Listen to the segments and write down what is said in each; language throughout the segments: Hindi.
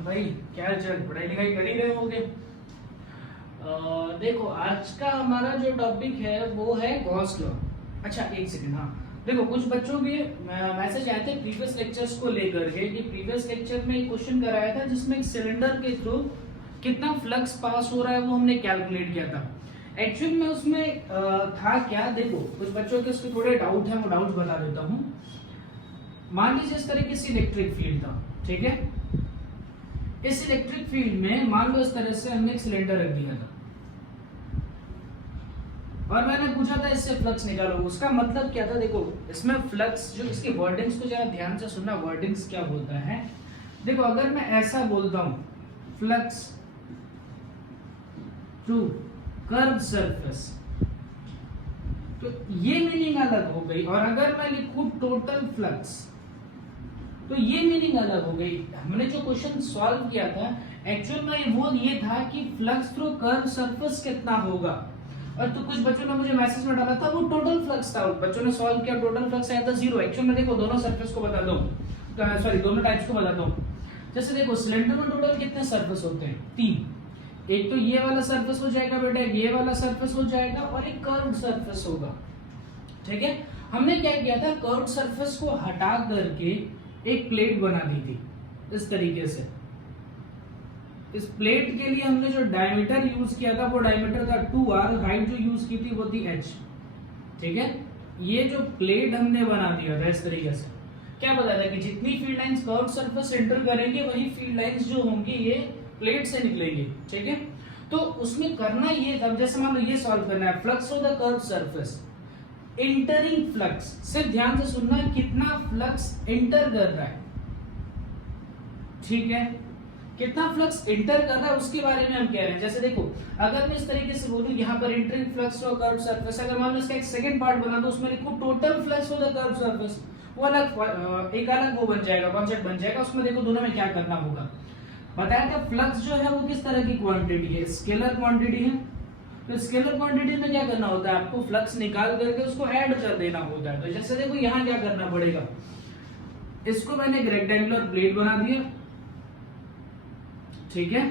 भाई क्या चल पढ़ाई लिखाई कर ही रहे होगे। देखो आज का हमारा जो टॉपिक है वो है गॉस लॉ। अच्छा एक सेकंड, हाँ देखो कुछ बच्चों के मैसेज आए थे प्रीवियस लेक्चर्स को लेकर के कि प्रीवियस लेक्चर में एक क्वेश्चन कराया था जिसमें एक सिलेंडर के थ्रू कितना फ्लक्स पास हो रहा है वो हमने कैलकुलेट किया था। एक्चुअल में उसमें था क्या, देखो कुछ बच्चों के उसके थोड़े डाउट है, वो डाउट बता देता हूँ। मान लीजिए इस तरीके से इलेक्ट्रिक फील्ड था, ठीक है। इस इलेक्ट्रिक फील्ड में मान लो इस तरह से हमने एक सिलेंडर रख दिया था और मैंने पूछा था इससे फ्लक्स निकालो। उसका मतलब क्या था, देखो इसमें फ्लक्स जो इसके वर्डिंग्स को जरा ध्यान से सुनना, वर्डिंग्स क्या बोलता है। देखो अगर मैं ऐसा बोलता हूं फ्लक्स थ्रू कर्व सरफेस तो ये मीनिंग अलग हो गई, और अगर मैं लिखूं टोटल फ्लक्स तो ये मीनिंग अलग हो गई। हमने जो क्वेश्चन सॉल्व किया था एक्चुअल में वो ये था कि फ्लक्स थ्रू कर्व सरफेस कितना होगा, और तो कुछ बच्चों ने मुझे मैसेज में डाला था वो टोटल फ्लक्स था। बच्चों ने सॉल्व किया, टोटल फ्लक्स आया था 0। एक्चुअल में देखो दोनों सरफेस को बता दो, सॉरी दोनों टाइप्स को बताता हूँ। जैसे देखो सिलेंडर में टोटल कितने सरफेस होते हैं, 3। एक तो ये वाला सरफेस हो जाएगा बेटा, ये वाला सरफेस हो जाएगा और एक कर्व्ड सरफेस होगा, ठीक है। हमने क्या किया था, कर्व्ड सरफेस को हटा करके एक प्लेट बना दी थी इस तरीके से। इस प्लेट के लिए हमने जो डायमीटर यूज किया था वो डायमीटर था 2r, हाइट जो यूज की थी वो थी h, ठीक है। ये जो प्लेट हमने बना दिया था इस तरीके से, क्या बताया था कि जितनी field lines curved surface enter करेंगे वही फील्ड लाइंस जो होंगी ये प्लेट से निकलेंगी, ठीक है। तो उसमें करना ये था, जैसे मान लो ये सॉल्व करना है, flux of the curved surface entering flux. सिर्फ ध्यान से सुनना कितना फ्लक्स एंटर कर रहा है, ठीक है। कितना फ्लक्स एंटर कर रहा है उसके बारे में हम कह रहे हैं। जैसे देखो अगर मैं इस तरीके से बोलूं यहाँ पर entering flux of curved surface, अगर मान लो इसका एक सेकंड पार्ट बना दो उसमें लिखूं total flux of the curved surface, वो अलग एक अलग वो बन जाएगा, कॉन्सेप्ट बन जाएगा। उसमें देखो दोनों में क्या करना होगा, बताया था फ्लक्स जो है वो किस तरह की क्वांटिटी है, स्केलर क्वांटिटी है। तो स्केलर क्वांटिटी में क्या करना होता है, आपको फ्लक्स निकाल करके उसको ऐड कर देना होता है। तो जैसे देखो यहाँ क्या करना पड़ेगा, इसको मैंने एक रेक्टेंगुलर प्लेट बना दिया, ठीक है।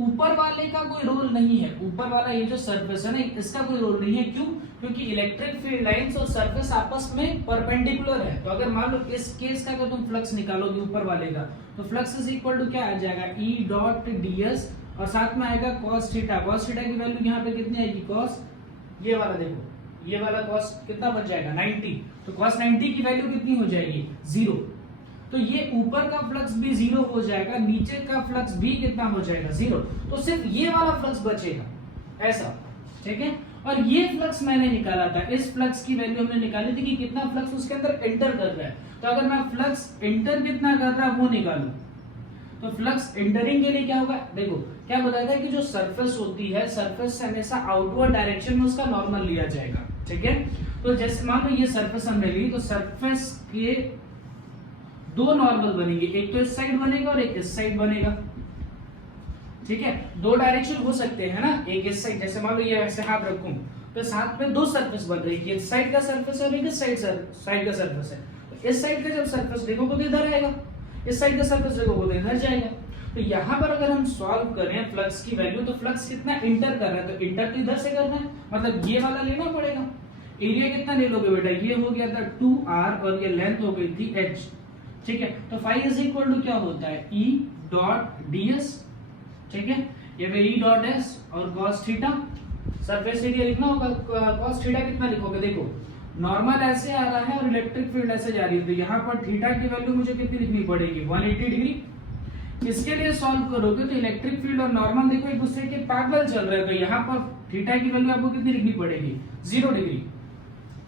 ऊपर वाले का कोई रोल नहीं है, ऊपर वाला ये जो सरफेस है ना इसका कोई रोल नहीं है। क्यों? क्योंकि इलेक्ट्रिक फील्ड लाइंस और सरफेस आपस में परपेंडिकुलर है। तो अगर मान लो इस केस का अगर तुम फ्लक्स निकालोगे ऊपर वाले का तो फ्लक्स इज इक्वल टू क्या आ जाएगा, E डॉट ds, और साथ में आएगा cos थीटा। cos थीटा की वैल्यू यहाँ पे कितनी आएगी, cos, ये वाला देखो ये वाला cos कितना बच जाएगा 90, तो cos 90 की वैल्यू कितनी हो जाएगी 0। तो ये ऊपर का फ्लक्स भी 0 हो जाएगा, नीचे का फ्लक्स भी कितना हो जाएगा 0। तो सिर्फ ये वाला फ्लक्स बचेगा ऐसा, ठीक है। और ये फ्लक्स मैंने निकाला था, इस फ्लक्स की वैल्यू हमने निकाली थी कि कितना फ्लक्स उसके अंदर एंटर कर रहा है। तो अगर मैं फ्लक्स एंटर कितना कर रहा है वो निकालूं तो फ्लक्स एंटरिंग के लिए क्या होगा, देखो क्या बताया था कि जो सरफेस होती है सरफेस से हमेशा आउटवर्ड डायरेक्शन में उसका नॉर्मल लिया जाएगा, ठीक है। तो जैसे मान लो ये सरफेस हमने ली तो सरफेस के दो नॉर्मल बनेंगे, एक तो इस साइड बनेगा और एक इस साइड बनेगा, ठीक है। दो डायरेक्शन हो सकते हैं ना, एक इस साइड, जैसे मान लो ये ऐसे हाथ रखूं तो साथ में दो सरफेस बन रही है, इस साइड का सरफेस है और एक इस साइड का सरफेस है। तो इस साइड का जब सरफेस देखोगे तो इधर आएगा, इस साइड का सरफेस देखोगे तो इधर जाएगा। तो यहाँ पर अगर हम सॉल्व करें फ्लक्स की वैल्यू तो फ्लक्स कितना इंटर कर रहा है, तो इंटर तो इधर से करना है, मतलब ये वाला लेना पड़ेगा। एरिया कितना ले लोगे बेटा, ये हो गया था 2r और ये लेंथ हो गई थी h, ठीक है। तो फाई इज इक्वल टू क्या होता है, E डॉट ds, ठीक है। ये पे E डॉट s और cos थीटा, सरफेस एरिया लिखना होगा। cos थीटा कितना लिखोगे, देखो नॉर्मल ऐसे आ रहा है और इलेक्ट्रिक फील्ड ऐसे जा रही है, तो यहाँ पर थीटा की वैल्यू मुझे कितनी लिखनी पड़ेगी 180 डिग्री। इसके लिए सॉल्व करोगे तो इलेक्ट्रिक फील्ड और नॉर्मल देखो एक दूसरे के पैरेलल चल रहे हैं, तो यहाँ पर थीटा की वैल्यू आपको कितनी लिखनी पड़ेगी 0 डिग्री।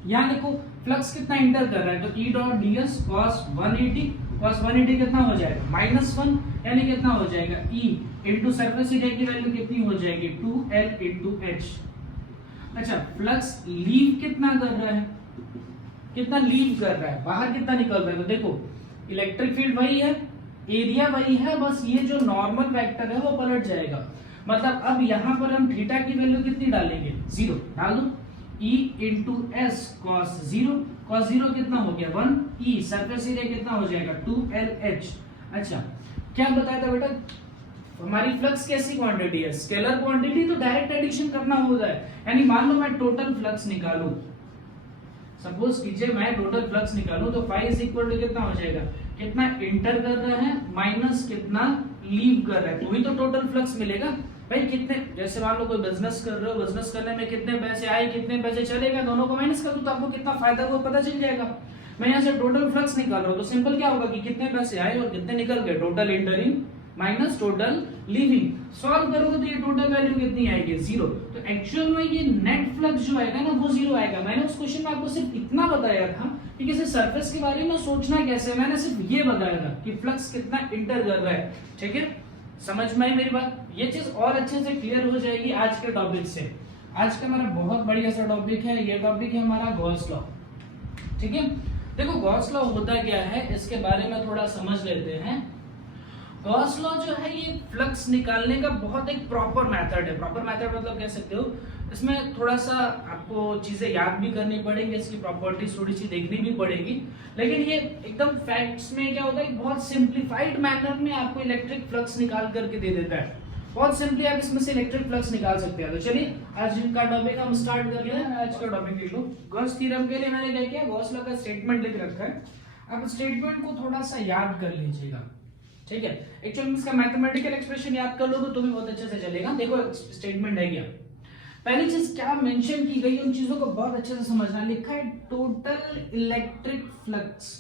यहाँ देखो फ्लक्स कितना इंटर कर रहा है, तो E डॉट ds cos 180 कितना हो जाएगा -1, यानी कितना हो जाएगा E इंटू सरफेस एरिया की वैल्यू कितनी हो जाएगी 2l इंटू h। अच्छा फ्लक्स लीव कितना कर रहा है, कितना लीव कर रहा है, बाहर कितना निकल रहा है, तो देखो इलेक्ट्रिक फील्ड वही है, एरिया वही है, बस ये जो नॉर्मल वेक्टर है वो पलट जाएगा। मतलब अब यहाँ पर हम थीटा की वैल्यू कितनी डालेंगे 0 डाल दो, E इंटू s cos 0 कितना हो गया 1, E सरफेस एरिया कितना हो जाएगा 2lh। अच्छा क्या बताया था बेटा, हमारी फ्लक्स कैसी क्वांटिटी है, स्केलर क्वांटिटी, तो डायरेक्ट एडिशन करना होता है। यानी मान लो मैं टोटल फ्लक्स निकालूं, सपोज कीजिए मैं टोटल फ्लक्स निकालूं तो फाई इज इक्वल टू कितना हो जाएगा, कितना इंटर कर रहा है माइनस कितना लीव कर रहा है, तो ही तो टोटल फ्लक्स मिलेगा भाई। कितने, जैसे मान लो कोई बिजनेस कर रहे हो, बिजनेस करने में कितने पैसे आए कितने पैसे चलेगा, दोनों को माइनस कर दो तो आपको कितना फायदा वो पता चल जाएगा। मैं यहाँ से टोटल फ्लक्स निकाल रहा हूँ तो सिंपल क्या होगा कि कितने पैसे आए और कितने निकल गए, total entering minus total leaving. Solve करोगे तो ये टोटल वैल्यू कितनी आएगी, 0। तो एक्चुअल में ये नेट फ्लक्स जो आएगा ना वो 0 आएगा। मैंने उस क्वेश्चन में आपको सिर्फ इतना बताया था कि किसी सरफेस के बारे में सोचना कैसे, मैंने सिर्फ ये बताया था कि फ्लक्स कितना इंटर कर रहा है। ठीक है, समझ में आई मेरी बात। ये चीज और अच्छे से क्लियर हो जाएगी आज के टॉपिक से। आज का हमारा बहुत बढ़िया सा टॉपिक है, ये टॉपिक है हमारा गॉस लॉ। ठीक है, देखो गॉस लॉ होता क्या है इसके बारे में थोड़ा समझ लेते हैं। गॉस लॉ जो है ये फ्लक्स निकालने का बहुत एक प्रॉपर मेथड है। प्रॉपर मेथड मतलब कह सकते हो, इसमें थोड़ा सा आपको चीजें याद भी करनी पड़ेंगी, इसकी प्रॉपर्टीज थोड़ी सी देखनी भी पड़ेगी, लेकिन ये एकदम फैक्ट्स में क्या होता है, बहुत सिंप्लीफाइड मैनर में आपको इलेक्ट्रिक फ्लक्स निकाल करके दे देता है। बहुत सिंपली आप इसमें से इलेक्ट्रिक फ्लक्स निकाल सकते हैं। तो चलिए आज का टॉपिक हम स्टार्ट कर लेते हैं। आज का टॉपिक देख लो, गॉस थ्योरम के लिए मैंने क्या किया, गॉस लॉ का स्टेटमेंट लिख रखा है। आप स्टेटमेंट को थोड़ा सा याद कर लीजिएगा। ठीक है, एक्चुअली में इसका मैथमेटिकल एक्सप्रेशन याद कर लोगे तो भी बहुत अच्छे से चलेगा। देखो स्टेटमेंट है क्या, पहली चीज क्या मेंशन की गई उन चीजों को बहुत अच्छे से समझना। लिखा है total electric flux,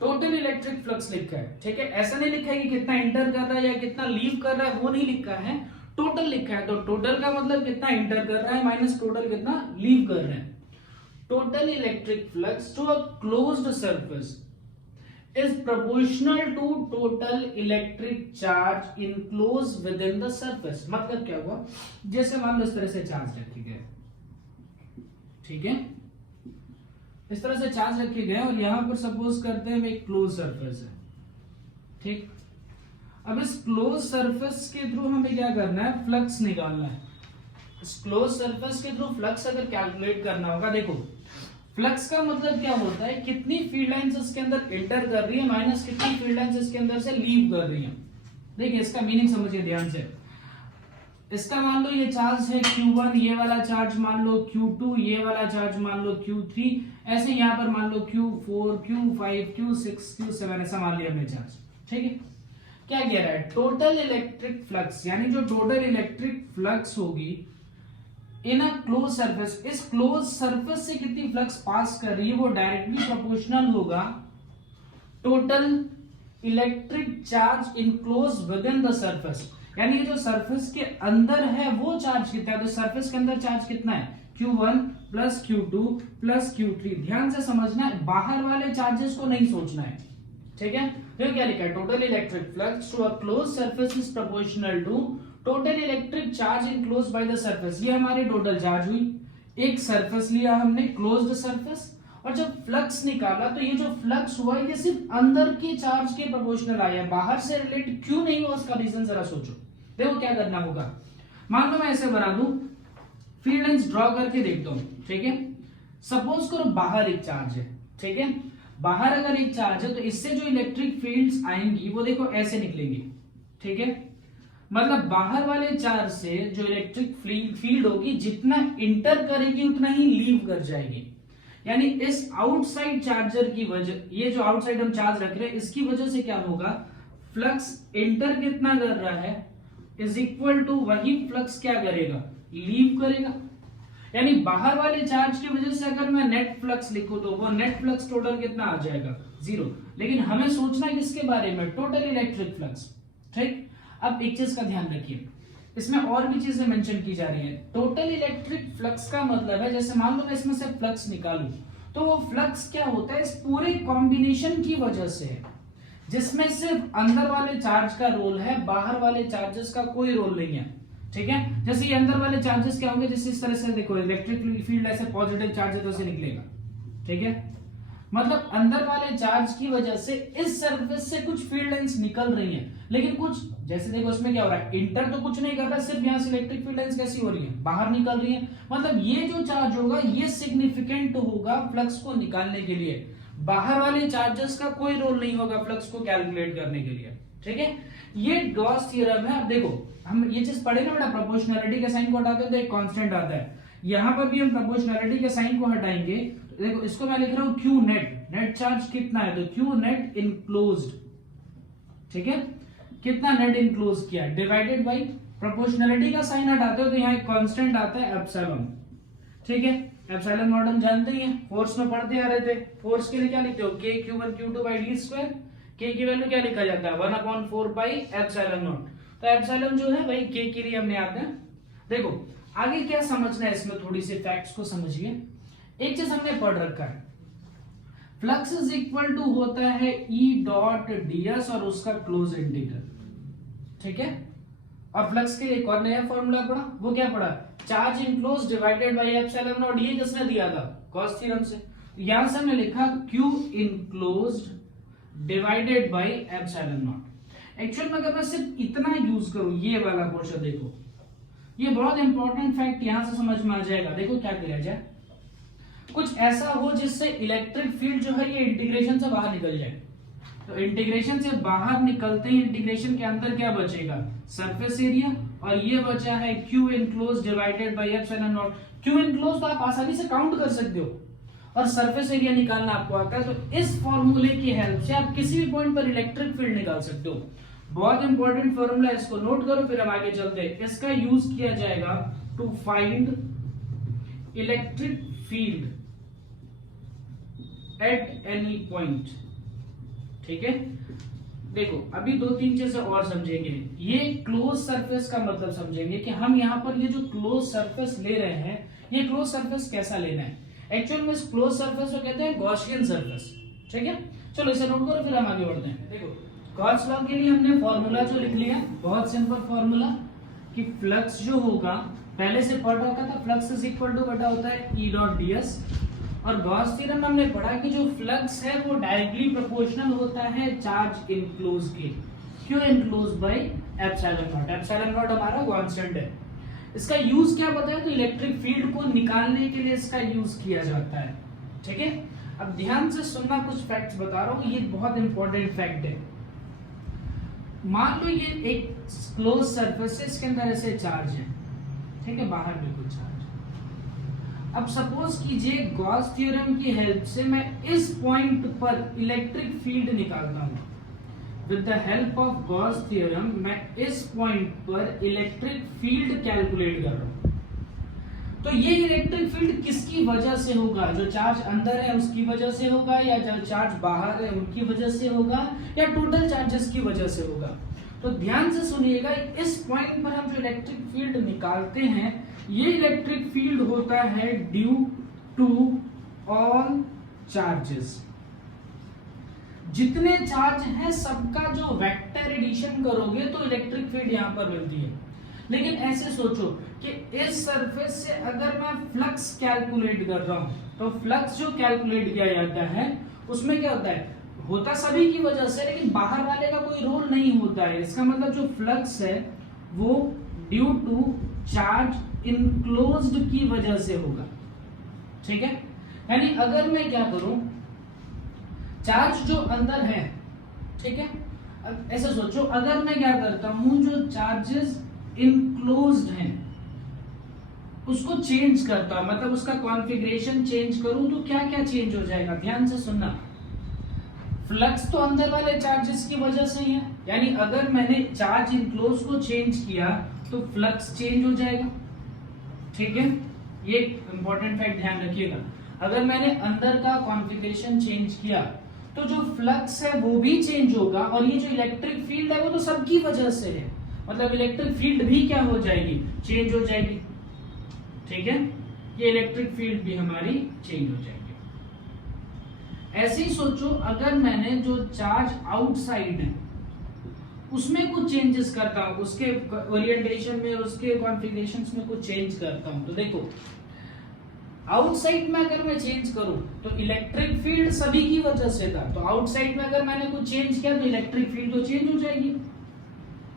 total electric flux लिखा है। ठीक है, ऐसा नहीं लिखा है कि कितना इंटर कर रहा है या कितना लीव कर रहा है, वो नहीं लिखा है, टोटल लिखा है। तो टोटल का मतलब कितना इंटर कर रहा है माइनस टोटल कितना लीव कर रहा है। Total electric flux to a closed surface is proportional to total electric charge enclosed within the surface। मतलब क्या हुआ, जैसे मान लो इस तरह से चार्ज रखे गए, ठीक है, इस तरह से चार्ज रखे गए और यहां पर सपोज करते हैं एक क्लोज सरफेस है। ठीक, अब इस क्लोज सरफेस के थ्रू हमें क्या करना है, फ्लक्स निकालना है। इस क्लोज सरफेस के थ्रू फ्लक्स अगर कैलकुलेट करना होगा, देखो फ्लक्स का मतलब क्या होता है, कितनी फील्ड लाइंस इसके अंदर इंटर कर रही है माइनस कितनी फील्ड लाइंस इसके अंदर से लीव कर रही है। देखिए इसका मीनिंग समझिए ध्यान से। इसका मान लो ये चार्ज है Q1, ये वाला चार्ज मान लो Q2, ये वाला चार्ज मान लो Q3, ऐसे यहाँ पर मान लो Q4, Q5, Q6, Q7 ऐसा मान लिया हमने चार्ज। ठीक है, क्या कह रहा है, टोटल इलेक्ट्रिक फ्लक्स, यानी जो टोटल इलेक्ट्रिक फ्लक्स होगी इन अ क्लोज सरफेस, इस क्लोज सरफेस से कितनी फ्लक्स पास कर रही है वो डायरेक्टली प्रोपोर्शनल होगा total electric charge enclose with in the surface. यानी ये जो सरफेस के अंदर है वो चार्ज कितना है, तो सरफेस के अंदर चार्ज कितना है, Q1 plus Q2 plus Q3। ध्यान से समझना है, बाहर वाले चार्जेस को नहीं सोचना है। ठीक है, तो क्या लिखा है, total electric flux to a close surface is proportional to total electric charge enclosed by the surface. ये हमारी टोटल चार्ज हुई, एक सरफेस लिया हमने क्लोज्ड सरफेस, और जब फ्लक्स निकाला तो ये जो फ्लक्स हुआ ये सिर्फ अंदर के चार्ज के प्रोपोर्शनल आया, बाहर से रिलेट क्यों नहीं हुआ उसका रीजन जरा सोचो। देखो क्या करना होगा, मान लो मैं ऐसे बना दूं, फील्ड लाइंस ड्रॉ करके देखता हूं। ठीक है, सपोज करो बाहर एक चार्ज है। ठीक है, बाहर अगर एक चार्ज है तो इससे जो इलेक्ट्रिक फील्ड्स आएंगी वो देखो ऐसे निकलेंगी। ठीक है, मतलब बाहर वाले चार्ज से जो इलेक्ट्रिक फील्ड होगी जितना इंटर करेगी उतना ही लीव कर जाएगी। यानी इस आउटसाइड चार्जर की वजह, ये जो आउटसाइड हम चार्ज रख रहे हैं इसकी वजह से क्या होगा, फ्लक्स इंटर कितना कर रहा है इज इक्वल टू वही फ्लक्स क्या करेगा, लीव करेगा। यानी बाहर वाले चार्ज की वजह से अगर मैं नेट फ्लक्स लिखूं तो वो नेट फ्लक्स टोटल कितना आ जाएगा, 0। लेकिन हमें सोचना है किसके बारे में, टोटल इलेक्ट्रिक फ्लक्स। ठीक, अब एक चीज का ध्यान रखिए, इसमें और भी चीजें मेंशन की जा रही है। टोटल इलेक्ट्रिक फ्लक्स का मतलब है, जैसे मान लो मैं इसमें से फ्लक्स निकालूं तो वो फ्लक्स क्या होता है, इस पूरे कॉम्बिनेशन की वजह से है, जिसमें सिर्फ अंदर वाले चार्ज का रोल है, बाहर वाले चार्जेस का कोई रोल नहीं है। ठीक है, जैसे ये अंदर वाले चार्जेस क्या होंगे, जैसे इस तरह से देखो इलेक्ट्रिक फील्ड ऐसे पॉजिटिव चार्ज है तो ऐसे निकलेगा। ठीक है, मतलब अंदर वाले चार्ज की वजह से इस सरफेस से कुछ फील्ड लाइंस निकल रही हैं, लेकिन कुछ जैसे देखो इसमें क्या हो रहा है, इंटर तो कुछ नहीं कर रहा, सिर्फ यहां से इलेक्ट्रिक फील्ड लाइंस कैसी हो रही है, बाहर निकल रही है। मतलब ये जो चार्ज होगा ये सिग्निफिकेंट होगा फ्लक्स को निकालने के लिए। बाहर वाले चार्जेस का कोई रोल नहीं होगा फ्लक्स को कैलकुलेट करने के लिए, ठीक है। ये गॉस थ्योरम है। अब देखो हम ये चीज पढ़े ना बेटा, प्रोपोर्शनैलिटी के साइन को हटाते हैं तो एक कांस्टेंट आता है, यहां पर भी हम प्रोपोर्शनैलिटी के साइन को हटाएंगे। देखो इसको मैं लिख रहा हूं क्यू नेट, नेट चार्ज कितना है तो क्यू नेट इनक्लोज्ड, ठीक है, कितना नेट इनक्लोज किया डिवाइडेड बाय प्रोपोर्शनैलिटी का साइन हटाते हो तो यहाँ एक कांस्टेंट आता है एप्सिलॉन, ठीक है। एप्सिलॉन नॉट हम जानते ही हैं, फोर्स में पढ़ते आ रहे थे। फोर्स के लिए क्या लिखते हो k q1 q2 by d square, k की वैल्यू क्या लिखा जाता है 1/4 पाई एप्सिलॉन नॉट। तो एप्सिलॉन जो है वही k के लिए हमने आते हैं। देखो आगे क्या समझना है इसमें, थोड़ी सी फैक्ट्स को समझिए। एक चीज हमने पढ़ रखा है, फ्लक्स इज इक्वल टू होता है E डॉट ds और उसका क्लोज इंटीग्रल, ठीक है। और फ्लक्स के लिए एक और नया फॉर्मूला पढ़ा, वो क्या पढ़ा, charge enclose divided by epsilon not, ये जिसने दिया था गॉस थ्योरम से। यहां से हमने लिखा Q enclosed divided by epsilon not. Actual में अगर मैं सिर्फ इतना यूज करूं, ये वाला पोर्शन देखो, ये बहुत इंपॉर्टेंट फैक्ट यहां से समझ में आ जाएगा। देखो क्या किया जाए, कुछ ऐसा हो जिससे इलेक्ट्रिक फील्ड जो है ये इंटीग्रेशन से बाहर निकल जाए, तो इंटीग्रेशन से बाहर निकलते ही इंटीग्रेशन के अंदर क्या बचेगा, सरफेस एरिया, और ये बचा है Q enclose divided by epsilon not. Q enclose तो आप आसानी से काउंट कर सकते हो, और सरफेस एरिया निकालना आपको आता है। तो इस फॉर्मूले की हेल्प से आप किसी भी पॉइंट पर इलेक्ट्रिक फील्ड निकाल सकते हो। बहुत इंपॉर्टेंट फॉर्मूला, इसको नोट करो फिर हम आगे चलते हैं। इसका यूज किया जाएगा to find electric field at any point, ठीक है। देखो अभी दो तीन चीजें और समझेंगे। ये क्लोज सरफेस का मतलब समझेंगे कि हम यहाँ पर ये जो क्लोज सरफेस ले रहे हैं, ये क्लोज सरफेस कैसा लेना है। एक्चुअल में इस क्लोज सरफेस को कहते हैं गॉसियन सरफेस, ठीक है। चलो इसे नोट करो फिर हम आगे बढ़ते हैं। देखो गॉस लॉ के लिए हमने फॉर्मूला जो लिख लिया, बहुत सिंपल फॉर्मूला, कि फ्लक्स जो होगा, पहले से पढ़ रखा था, फ्लक्स इज इक्वल टू बटा होता है E डॉट ds। और गॉस थ्योरम में हमने पढ़ा कि जो फ्लक्स है वो डायरेक्टली प्रोपोर्शनल होता है चार्ज इनक्लोज के, Q enclose by epsilon not. Epsilon not हमारा कांस्टेंट है। इसका यूज क्या बताया, तो इलेक्ट्रिक फील्ड को निकालने के लिए इसका यूज किया जाता है, ठीक है। अब ध्यान से सुनना, कुछ फैक्ट्स बता रहा हूं, ये बहुत इंपॉर्टेंट फैक्ट है। मान लो ये एक क्लोज सरफेस है, इसके अंदर ऐसे चार्ज है, ठीक है, बाहर भी कुछ चार्ज। अब सपोज कीजिए गॉस थ्योरम की हेल्प से मैं इस पॉइंट पर इलेक्ट्रिक फील्ड निकालता हूं। With the help of Gauss theorem मैं इस पॉइंट पर इलेक्ट्रिक फील्ड कैलकुलेट कर रहा हूं। तो ये इलेक्ट्रिक फील्ड किसकी वजह से होगा, जो चार्ज अंदर है उसकी वजह से होगा, या जो चार्ज बाहर है उनकी वजह से होगा, या टोटल चार्जेस की वजह से होगा। तो ध्यान से सुनिएगा, इस पॉइंट पर हम जो इलेक्ट्रिक फील्ड निकालते हैं, ये इलेक्ट्रिक फील्ड होता है ड्यू टू ऑल चार्जेस। जितने चार्ज हैं सबका जो वेक्टर एडिशन करोगे तो इलेक्ट्रिक फील्ड यहां पर मिलती है। लेकिन ऐसे सोचो कि इस सरफेस से अगर मैं फ्लक्स कैलकुलेट कर रहा हूं, तो फ्लक्स जो कैलकुलेट किया जाता है उसमें क्या होता है, होता सभी की वजह से, लेकिन बाहर वाले का कोई रोल नहीं होता है। इसका मतलब जो फ्लक्स है वो ड्यू टू चार्ज इनक्लोज्ड की वजह से होगा, ठीक है। यानी अगर मैं क्या करूं, चार्ज जो अंदर है, ठीक है, ऐसे सोचो, अगर मैं क्या करता हूं, जो चार्जेस इनक्लोज्ड हैं उसको चेंज करता हूं, मतलब उसका कॉन्फ़िगरेशन चेंज करूं, तो क्या क्या चेंज हो जाएगा, ध्यान से सुनना। फ्लक्स तो अंदर वाले चार्जेस की वजह से ही है, यानी अगर मैंने चार्ज इनक्लोज को चेंज किया तो फ्लक्स चेंज हो जाएगा, ठीक है। ये इंपॉर्टेंट फैक्ट ध्यान रखिएगा। अगर मैंने अंदर का कॉन्फ़िगरेशन चेंज किया तो जो फ्लक्स है वो भी चेंज होगा, और ये जो इलेक्ट्रिक फील्ड है वो तो सबकी वजह से है, मतलब इलेक्ट्रिक फील्ड भी क्या हो जाएगी, चेंज हो जाएगी, ठीक है। ये इलेक्ट्रिक फील्ड भी हमारी चेंज हो जाएगी। ऐसे ही सोचो, अगर मैंने जो चार्ज आउटसाइड है उसमें कुछ चेंजेस करता हूं, उसके ओरिएंटेशन में, उसके कॉन्फ़िगरेशंस में कुछ चेंज करता हूं, तो देखो आउटसाइड में अगर मैं चेंज करूं तो इलेक्ट्रिक फील्ड सभी की वजह से था, तो आउटसाइड में अगर मैंने कुछ चेंज किया तो इलेक्ट्रिक फील्ड तो चेंज हो जाएगी।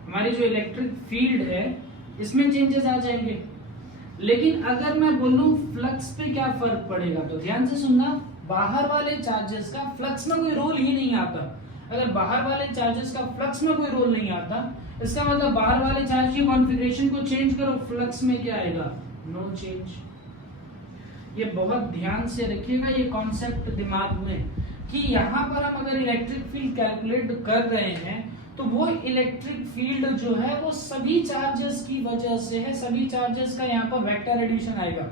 हमारी जो इलेक्ट्रिक फील्ड है इसमें चेंजेस आ जाएंगे। लेकिन अगर मैं बोलूं फ्लक्स पे क्या फर्क पड़ेगा, तो ध्यान से सुनना, बाहर वाले चार्जेस का फ्लक्स में कोई रोल ही नहीं आता। अगर बाहर वाले चार्जेस का फ्लक्स में कोई रोल नहीं आता, इसका मतलब बाहर वाले चार्ज की कॉन्फ़िगरेशन को चेंज करो, फ्लक्स में क्या आएगा? No change. ये बहुत ध्यान से रखिएगा ये कॉन्सेप्ट दिमाग में कि यहाँ पर हम अगर इलेक्ट्रिक फील्ड कैलकुलेट कर रहे हैं तो वो इलेक्ट्रिक फील्ड जो है वो सभी चार्जेस की वजह से है, सभी चार्जेस का यहाँ पर वेक्टर एडिशन आएगा।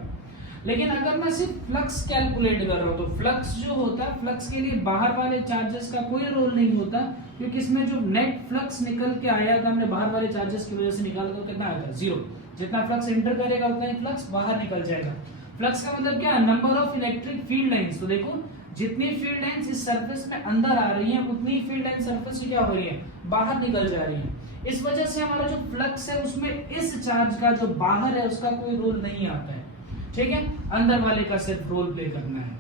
लेकिन अगर मैं सिर्फ फ्लक्स कैलकुलेट कर रहा हूँ तो फ्लक्स जो होता है, फ्लक्स के लिए बाहर वाले चार्जेस का कोई रोल नहीं होता, क्योंकि इसमें जो नेट फ्लक्स निकल के आया था हमने बाहर वाले चार्जेस की वजह से निकाला था, कितना आया था? 0। जितना फ्लक्स एंटर करेगा उतना ही फ्लक्स बाहर निकल जाएगा। फ्लक्स का मतलब क्या? Number of electric field lines. तो देखो जितनी फील्ड लाइंस इस सरफेस में अंदर आ रही हैं उतनी फील्ड लाइन सरफेस से क्या हो रही है? बाहर निकल जा रही है। इस वजह से हमारा जो फ्लक्स है उसमें इस चार्ज का जो बाहर है उसका कोई रोल नहीं आता है, ठीक है? अंदर वाले का सिर्फ रोल प्ले करना है,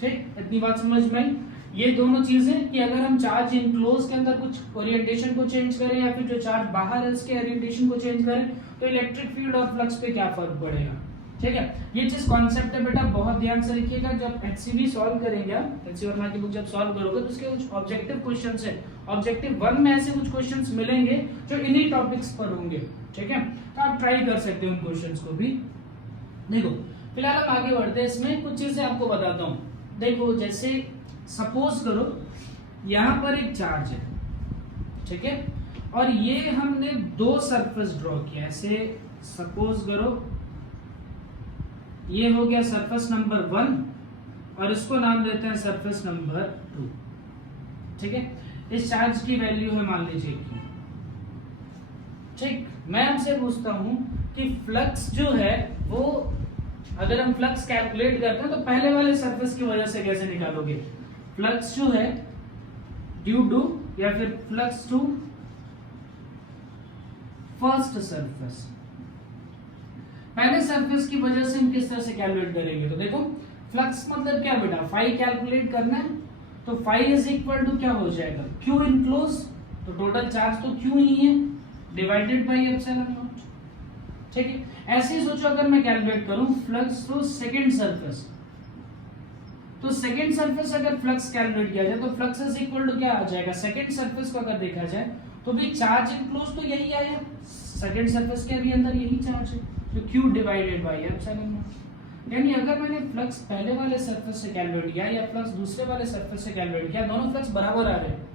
ठीक? इतनी बात समझ में आई? ये दोनों चीजें कि अगर हम चार्ज इनक्लोज के अंदर कुछ ओरिएंटेशन को चेंज करें या फिर जो चार्ज बाहर है उसके ओरिएंटेशन को चेंज करें तो इलेक्ट्रिक फील्ड और फ्लक्स पे क्या फर्क पड़ेगा, ठीक है? ये चीज कॉन्सेप्ट है बेटा, बहुत ध्यान से रखिएगा। जब एचसीवी सॉल्व करेंगे आप, एचसी वर्मा की बुक जब सॉल्व करोगे तो उसके कुछ ऑब्जेक्टिव क्वेश्चंस है, ऑब्जेक्टिव 1 में ऐसे कुछ क्वेश्चंस मिलेंगे जो इन्हीं टॉपिक्स पर होंगे, ठीक है? तो आप ट्राई कर सकते हो उन क्वेश्चंस को भी। देखो फिलहाल हम आगे बढ़ते हैं, इसमें कुछ चीजें आपको बताता हूँ। देखो जैसे सपोज करो यहाँ पर एक चार्ज है, ठीक है? और ये हमने 2 सरफेस ड्रॉ किया, ऐसे सपोज करो ये हो गया सरफेस नंबर 1 और इसको नाम देते हैं सरफेस नंबर 2, ठीक है? इस चार्ज की वैल्यू है मान लीजिए Q, ठीक? मैं आपसे पूछता हूं कि फ्लक्स जो है वो अगर हम फ्लक्स कैलकुलेट करते हैं तो पहले वाले सरफेस की वजह से कैसे निकालोगे? फ्लक्स जो है ड्यू टू या फिर फ्लक्स टू फर्स्ट सरफेस, पहले सरफेस की वजह से हम किस तरह से कैलकुलेट करेंगे? तो देखो फ्लक्स मतलब क्या बेटा? फाई कैलकुलेट करना है तो फाई इज इक्वल टू क्या हो जाएगा? क्यू इनक्लोज, तो टोटल चार्ज तो क्यू ही है डिवाइडेड बाई एप्सिलॉन नॉट, ठीक है? ऐसे ही सोचो अगर मैं कैलकुलेट करूं फ्लक्स टू सेकंड सरफेस, तो सेकंड सरफेस अगर फ्लक्स कैलकुलेट किया जाए तो फ्लक्स इज इक्वल टू क्या आ जाएगा? सेकंड सरफेस को अगर देखा जाए तो भी चार्ज इनक्लोज तो यही आया, सेकंड सरफेस के भी अंदर यही चार्ज है, तो Q divided by epsilon not. यानी अगर मैंने फ्लक्स पहले वाले सरफेस से कैलकुलेट किया या फ्लक्स दूसरे वाले सरफेस से कैलकुलेट किया, दोनों फ्लक्स बराबर आ रहे हैं।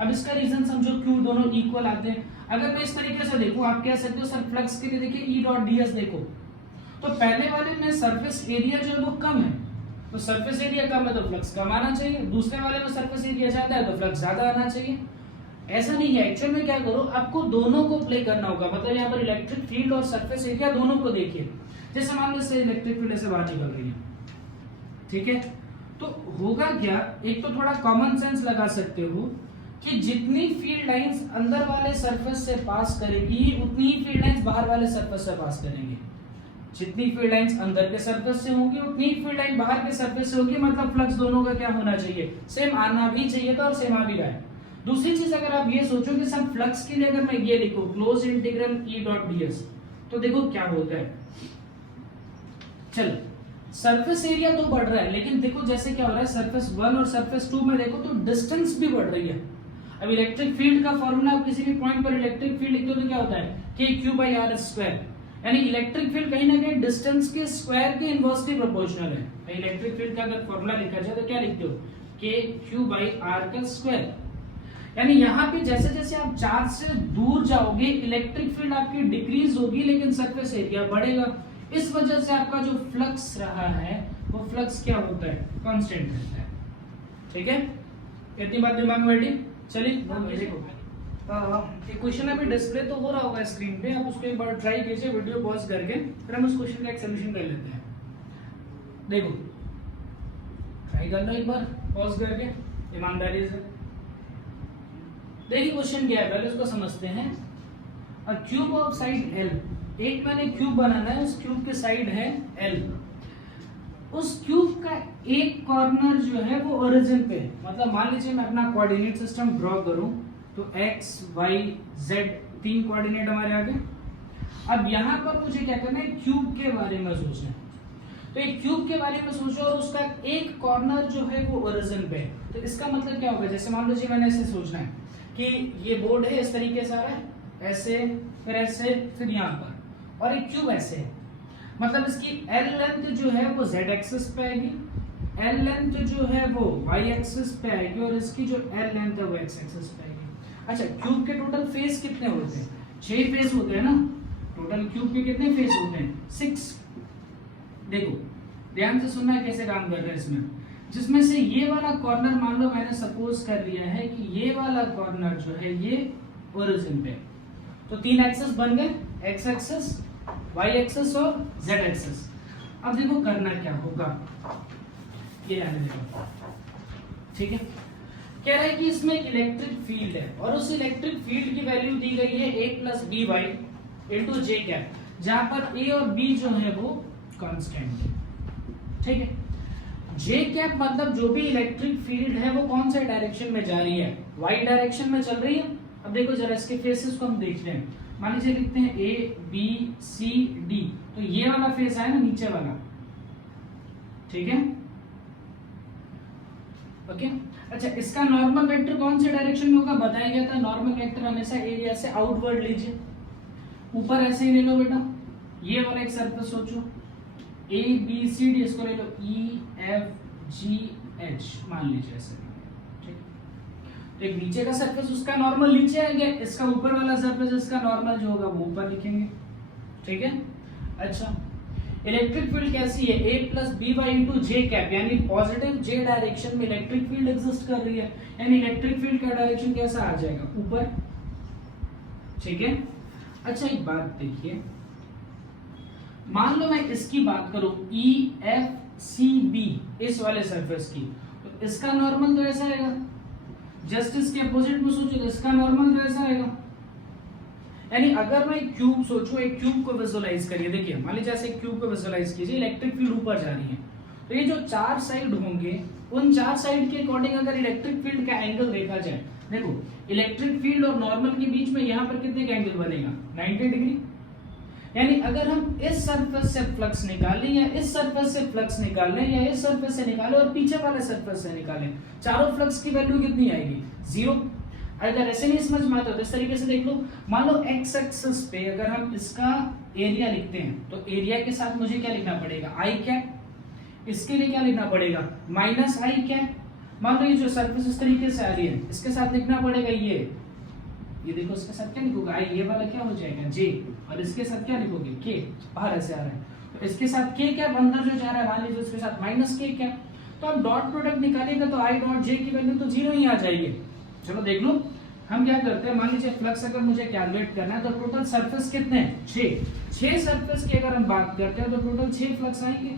अब इसका रीजन समझो, Q दोनों इक्वल आते हैं। अगर मैं इस तरीके से देखूं, आप कह सकते हो सर फ्लक्स के लिए देखिए E डॉट ds देखो, तो पहले वाले में सरफेस एरिया जो है वो कम है, तो सरफेस एरिया कम है तो फ्लक्स कम आना चाहिए। दूसरे वाले में सरफेस एरिया ज्यादा है तो फ्लक्स ज्यादा आना चाहिए। ऐसा नहीं है, एक्चुअल में क्या करो, आपको दोनों को प्ले करना होगा। मतलब यहाँ पर इलेक्ट्रिक फील्ड और सरफेस एरिया दोनों को देखिए। जैसे मान लो इससे इलेक्ट्रिक फील्ड से बाहर निकल रही है, ठीक है? तो होगा क्या, एक तो थोड़ा कॉमन सेंस लगा सकते हो कि जितनी फील्ड लाइंस अंदर वाले सरफेस से पास करेगी उतनी ही फील्ड लाइंस बाहर वाले सरफेस से पास करेंगे। जितनी फील्ड लाइंस अंदर के सरफेस से होंगी उतनी ही फील्ड लाइन बाहर के सरफेस से होगी। मतलब फ्लक्स दोनों का क्या होना चाहिए? सेम आना भी चाहिए था और सेम आ भी रहा है। दूसरी चीज अगर आप ये सोचो कि सब फ्लक्स के लिए अगर मैं ये लिखूं close integral E dot ds, तो देखो क्या होता है। चलो सरफेस एरिया तो बढ़ रहा है, लेकिन देखो जैसे क्या हो रहा है सरफेस 1 और सरफेस 2 में देखो तो डिस्टेंस भी बढ़ रही है। अब इलेक्ट्रिक फील्ड का फॉर्मूला आप किसी भी पॉइंट पर इलेक्ट्रिक फील्ड लिखते हो तो क्या होता है? KQ/r², यानी इलेक्ट्रिक फील्ड कहीं ना कहीं डिस्टेंस के स्क्वायर के इनवर्सली प्रोपोर्शनल है। इलेक्ट्रिक फील्ड का अगर फॉर्मूला लिखा जाए तो क्या लिखते हो? KQ/r²। यानी यहाँ पे जैसे जैसे आप चार्ज से दूर जाओगे इलेक्ट्रिक फील्ड आपकी डिक्रीज होगी लेकिन सरफेस एरिया बढ़ेगा। इस वजह से आपका जो फ्लक्स रहा है वो फ्लक्स क्या होता है? कांस्टेंट रहता है, ठीक है? इतनी बात दिमाग में बैठी? चलिए देखो ये क्वेश्चन अभी डिस्प्ले तो हो रहा होगा स्क्रीन पे, आप उसको एक बार ट्राई कीजिए वीडियो पॉज करके, फिर हम उस क्वेश्चन का एक सोल्यूशन कर लेते हैं। देखो ट्राई कर लो एक बार पॉज करके ईमानदारी से। देखिए क्वेश्चन क्या है, पहले उसको समझते हैं। अ क्यूब ऑफ साइड L, एक मैंने क्यूब बनाना है, उस क्यूब के साइड है L। उस क्यूब का एक कॉर्नर जो है वो ओरिजिन पे है। मतलब मान लीजिए मैं अपना कोऑर्डिनेट सिस्टम ड्रॉ करूं तो x, y, z 3 कोऑर्डिनेट हमारे आगे। अब यहाँ पर मुझे क्या करना है? क्यूब के बारे में सोचना है। तो एक क्यूब के बारे में सोचो और उसका एक कॉर्नर जो है वो ओरिजिन पे है, तो इसका मतलब क्या होगा, जैसे मान लो जी मैंने ऐसे सोचना है कि ये बोर्ड है, इस तरीके से आ रहा है, ऐसे फिर ऐसे फिर यहाँ पर, और एक क्यूब ऐसे है, मतलब इसकी एल लेंथ जो है वो जेड एक्सिस पे आएगी, एल लेंथ जो है वो वाई एक्सिस पे आएगी, और इसकी जो एल लेंथ है वो एक्स एक्सिस पे आएगी। अच्छा, क्यूब के टोटल फेस कितने होते हैं? 6 फेस होते हैं ना, टोटल क्यूब के कितने फेस होते हैं? 6। देखो ध्यान से सुनना है कैसे काम कर रहे हैं इसमें, जिसमें से ये वाला कॉर्नर मान लो मैंने सपोज कर लिया है कि ये वाला कॉर्नर जो है ये ओरिजिन पे, तो 3 एक्सेस बन गए, एक्स एक्सेस, वाई एक्सेस और जेड एक्सेस। अब देखो करना क्या होगा, ये आने देखो, ठीक है। कह रहा है कि इसमें एक इलेक्ट्रिक फील्ड है और उस इलेक्ट्रिक फील्ड की वैल्यू दी गई है a plus B Y into J cap, जहां पर a और b जो है वो कांस्टेंट है, ठीक है। जे कैप मतलब जो भी इलेक्ट्रिक फील्ड है वो कौन से डायरेक्शन में जा रही है? y डायरेक्शन में चल रही है। अब देखो जरा इसके फेसेस को हम देखते हैं, मान लीजिए लिखते हैं a b c d, तो ये वाला फेस है ना नीचे वाला, ठीक है, ओके। अच्छा, इसका नॉर्मल वेक्टर कौन से डायरेक्शन में होगा? बताया गया था नॉर्मल वेक्टर हमेशा एरिया से आउटवर्ड लीजिए, ऊपर ऐसे ही ले लो बेटा, ये वाला एक सरफेस सोचो, ए बी सी डी, इसको ले लो ई एफ जी एच मान लीजिए ऐसे, ठीक। तो एक नीचे का सरफेस उसका नॉर्मल नीचे आएगा, इसका ऊपर वाला सरफेस इसका नॉर्मल जो होगा वो ऊपर लिखेंगे, ठीक है। अच्छा, इलेक्ट्रिक फील्ड कैसी है? a plus B Y into J cap, यानी पॉजिटिव जे डायरेक्शन में इलेक्ट्रिक फील्ड एग्जिस्ट कर रही है, यानी इलेक्ट्रिक फील्ड का डायरेक्शन कैसा आ जाएगा? ऊपर, ठीक है। अच्छा एक बात देखिए, मान लो मैं इसकी बात करूं ई एफ सी बी, इस वाले सरफेस की, तो इसका नॉर्मल तो ऐसा आएगा, जस्ट इसके अपोजिट में सोचो तो इसका नॉर्मल तो ऐसा आएगा। यानी अगर मैं एक क्यूब सोचूं, एक क्यूब को विजुअलाइज करिए, देखिए मान लीजिए ऐसे एक क्यूब को विजुअलाइज कीजिए, इलेक्ट्रिक फील्ड ऊपर जा रही है, तो ये जो 4 साइड होंगे उन 4 साइड के अकॉर्डिंग अगर इलेक्ट्रिक फील्ड का एंगल देखा जाए, देखो इलेक्ट्रिक फील्ड और नॉर्मल के बीच में यहाँ पर कितने का एंगल बनेगा? 90 डिग्री। यानी अगर हम इस सरफेस से फ्लक्स निकालें या इस सरफेस से फ्लक्स निकालें या इस सरफेस से निकालें और पीछे वाले सरफेस से निकालें, चारों फ्लक्स की वैल्यू कितनी आएगी? 0। अगर ऐसे नहीं समझ में आता तो इस तरीके से देख लो, मान लो एक्स एक्सिस पे अगर हम इसका एरिया लिखते हैं तो एरिया के साथ मुझे क्या लिखना पड़ेगा? आई कैप। इसके लिए क्या लिखना पड़ेगा? माइनस आई कैप। मान लो ये जो सरफेस इस तरीके से आ रही है, इसके साथ लिखना पड़ेगा ये देखो इसके साथ क्या लिखोगे? आई, ये वाला क्या हो जाएगा? जे, और इसके साथ क्या लिखोगे? के। बाहर ऐसे आ रहा है तो इसके साथ के कैप, अंदर जो जा रहा है मान लीजिए उसके साथ माइनस के कैप, तो अब डॉट प्रोडक्ट निकालेगा तो आई डॉट जे की वैल्यू तो 0 ही आ जाएगी। चलो देख लो, हम क्या करते हैं, मान लीजिए फ्लक्स अगर मुझे कैलकुलेट करना है तो टोटल सरफेस कितने हैं? 6 सरफेस की अगर हम बात करते हैं तो टोटल 6 फ्लक्स आएंगे,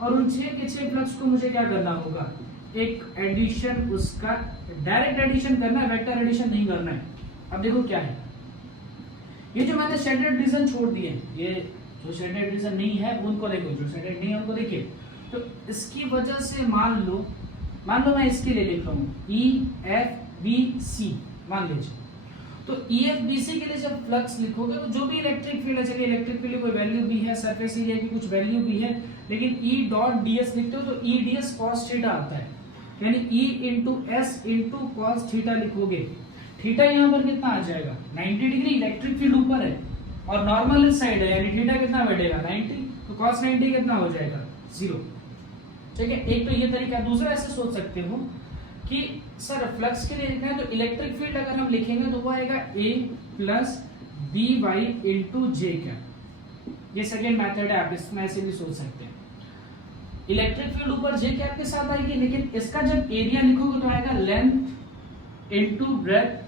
और उन 6 के 6 फ्लक्स को मुझे क्या करना होगा? एक एडिशन, उसका डायरेक्ट एडिशन करना है, वेक्टर एडिशन नहीं करना है। अब देखो क्या है, ये जो मैंने शेडेड रीजन छोड़ दिए, ये जो शेडेड रीजन नहीं है उनको देखो, जो शेडेड नहीं है उनको देखिए, तो इसकी वजह से मान लो मैं इसके लिए लिख रहा हूँ ई एफ बी सी, मान लीजिए, तो ई एफ बी सी के लिए जब फ्लक्स लिखोगे तो जो भी इलेक्ट्रिक फील्ड है, चलिए इलेक्ट्रिक फील्ड की कोई वैल्यू भी है, सरफेस एरिया की कुछ वैल्यू भी है, लेकिन ई डॉट डी एस लिखते हो तो E D S cos theta आता है, यानी E into S into cos theta लिखोगे, थीटा यहाँ पर कितना आ जाएगा? 90 डिग्री। इलेक्ट्रिक फील्ड ऊपर है और नॉर्मल इस साइड है, यानी थीटा कितना बैठेगा? 90, तो cos 90 कितना हो जाएगा? 0। ठीक है, एक तो ये तरीका। दूसरा ऐसे सोच सकते हो कि सर फ्लक्स के लिए लिखना है तो इलेक्ट्रिक फील्ड अगर हम लिखेंगे तो वो आएगा a plus B Y into J cap. ये सेकेंड मेथड है, आप इसमें ऐसे भी सोच सकते हैं। इलेक्ट्रिक फील्ड ऊपर जे कैप के साथ आएगी, लेकिन इसका जब एरिया लिखोगे तो आएगा लेंथ इंटू ब्रेथ,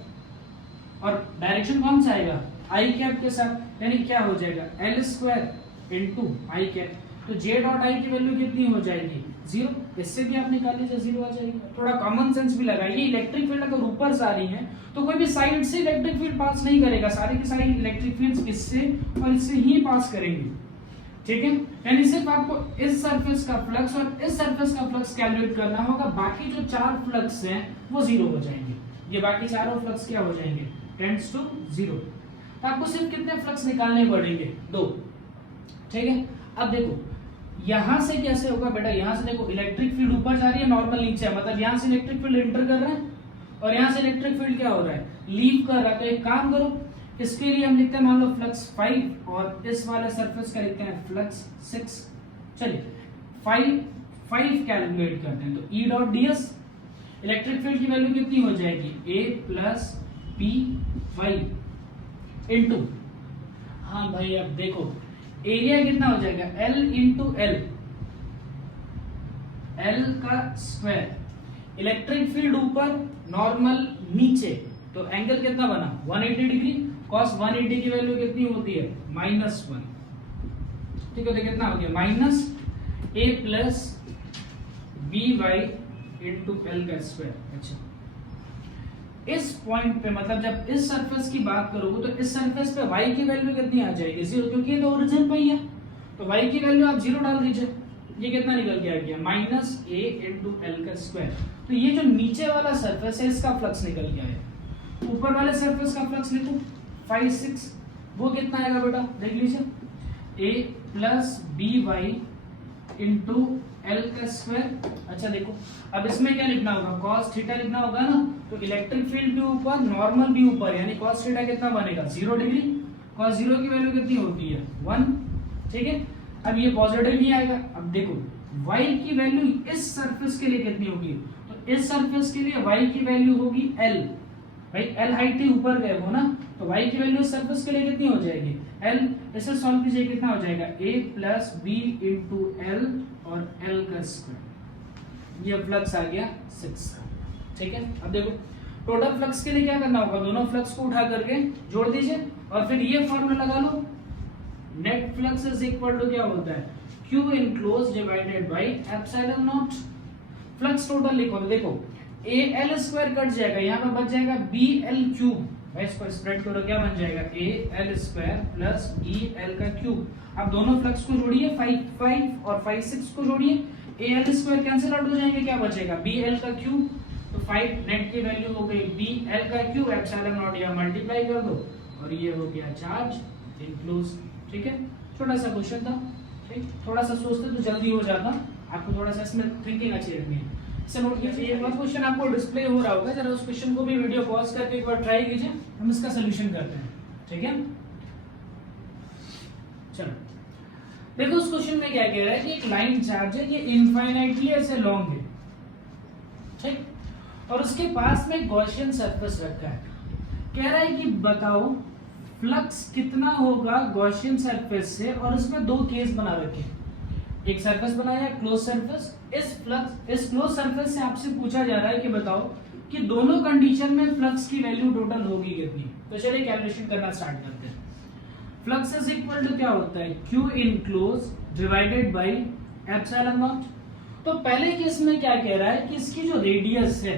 और डायरेक्शन कौन सा आएगा? आई कैप के साथ, यानी क्या हो जाएगा? एल स्क्वायर इंटू आई कैप। तो जे डॉट आई की वैल्यू कितनी हो जाएगी? 0। इससे भी आप निकाल लीजिए, 0 आ जाएगी। थोड़ा कॉमन सेंस भी लगाइए। इलेक्ट्रिक फील्ड अगर ऊपर जा रही है तो कोई भी साइड से इलेक्ट्रिक फील्ड पास नहीं करेगा, सारी की सारी इलेक्ट्रिक फील्ड्स इससे और इससे ही पास करेंगे, ठीक है। यानी सिर्फ आपको इस सरफेस का फ्लक्स और इस सरफेस का फ्लक्स कैलकुलेट करना होगा, बाकी जो 4 फ्लक्स हैं वो 0 हो जाएंगे। ये बाकी चारों फ्लक्स क्या हो जाएंगे? Tends to 0। तो आपको सिर्फ कितने फ्लक्स निकालने पड़ेंगे? 2, ठीक है। अब देखो यहां से कैसे होगा बेटा, यहां से देखो इलेक्ट्रिक फील्ड ऊपर जा रही है, नॉर्मल नीचे है, मतलब यहां से इलेक्ट्रिक फील्ड एंटर कर रहा है और यहां से इलेक्ट्रिक फील्ड क्या हो रहा है, लीव कर रहा है। तो एक काम करो, इसके लिए हम लिखते हैं मान लो फ्लक्स 5 और इस वाले सरफेस का लिखते हैं फ्लक्स 6। चलिए 5 कैलकुलेट करते हैं। तो E dot ds electric field की वैल्यू कितनी हो जाएगी, A plus P Y into, हाँ भाई अब देखो एरिया कितना हो जाएगा, L इंटू एल, L का स्क्वायर, इलेक्ट्रिक फील्ड ऊपर नॉर्मल नीचे, तो एंगल कितना बना 180 डिग्री, cos 180 की वैल्यू कितनी होती है -1, ठीक है, तो कितना हो गया minus A plus B Y into L का स्क्वायर। अच्छा इस पॉइंट पे मतलब जब इस सरफेस की बात करोगे तो इस सरफेस पे y की वैल्यू कितनी आ जाएगी 0, क्योंकि ये तो ओरिजिन पे ही है, तो y की वैल्यू आप 0 डाल दीजिए, ये कितना निकल के आ गया -a इंटू एल का स्क्वायर। तो ये जो नीचे वाला सरफेस है इसका फ्लक्स निकल के आया, ऊपर वाले सरफेस का फ्लक्स लिखो 5 6, वो कितना आएगा बेटा देख लीजिए, a plus B Y into L का स्क्वायर। अच्छा देखो अब इसमें क्या लिखना होगा, cos थीटा लिखना होगा ना, तो इलेक्ट्रिक फील्ड भी ऊपर नॉर्मल भी ऊपर, यानी cos थीटा कितना बनेगा 0 डिग्री, cos 0 की वैल्यू कितनी होती है 1, ठीक है। अब ये पॉजिटिव नहीं आएगा, अब देखो y की वैल्यू इस सरफेस के लिए कितनी होगी, तो इस सरफेस के लिए y की वैल्यू होगी l, भाई l हाइट थी ऊपर गए वो ना, तो y की वैल्यू इस सरफेस के लिए कितनी हो जाएगी l, इसे सॉल्व कीजिए कितना हो जाएगा a plus B into L और l का स्क्वायर, ये फ्लक्स आ गया 6 का, ठीक है। अब देखो टोटल फ्लक्स के लिए क्या करना होगा, दोनों फ्लक्स को उठा करके जोड़ दीजिए और फिर ये फॉर्मूला लगा लो, net flux is equal to क्या होता है Q enclose divided by epsilon naught, flux total लिखो तो देखो AL स्क्वायर कट जाएगा, यहाँ पे बच जाएगा BL क्यूब, भाई इसको स्प्रेड करो क्या बन जाएगा AL स्क्वायर प्लस EL का क्यूब। अब दोनों फ्लक्स को जोड़िए 5 और 5 6 को जोड़िए, AL स्क्वायर कैंसिल आउट हो जाएंगे, क्या बचेगा BL का क्यूब, तो 5 नेट की वैल्यू हो गई BL का क्यूब, एप्सिलॉन नॉट या मल्टीप्लाई कर दो और ये हो गया चार्ज इनक्लोज, ठीक है। छोटा सा क्वेश्चन था, ठीक, थोड़ा सा सोचते तो जल्दी हो जाता, आपको थोड़ा सा इसमें थिंकिंग अच्छी रखनी है। इसे नोट कीजिए, एक बार क्वेश्चन आपको डिस्प्ले हो रहा होगा, जरा उस क्वेश्चन को भी वीडियो पॉज करके एक बार ट्राई कीजिए, हम इसका सॉल्यूशन करते हैं, ठीक है। चलो देखो उस क्वेश्चन में क्या कह रहा है कि एक लाइन चार्ज है, ये इनफाइनाइटली ऐसे लॉन्ग है, ठीक, और उसके पास में गॉसियन सरफेस रखा है, कह रहा है कि बताओ फ्लक्स कितना होगा गॉसियन सरफेस से, और उसमें दो केस बना रखे, एक सरफेस बनाया क्लोज सरफेस, इस क्लोज सरफेस से आपसे पूछा जा रहा है कि बताओ कि दोनों कंडीशन में फ्लक्स की वैल्यू टोटल होगी कितनी। तो चलिए कैलकुलेशन करना स्टार्ट करते हैं। फ्लक्स इज इक्वल टू क्या होता है Q enclose divided by epsilon not. तो पहले केस में क्या कह रहा है कि इसकी जो रेडियस है,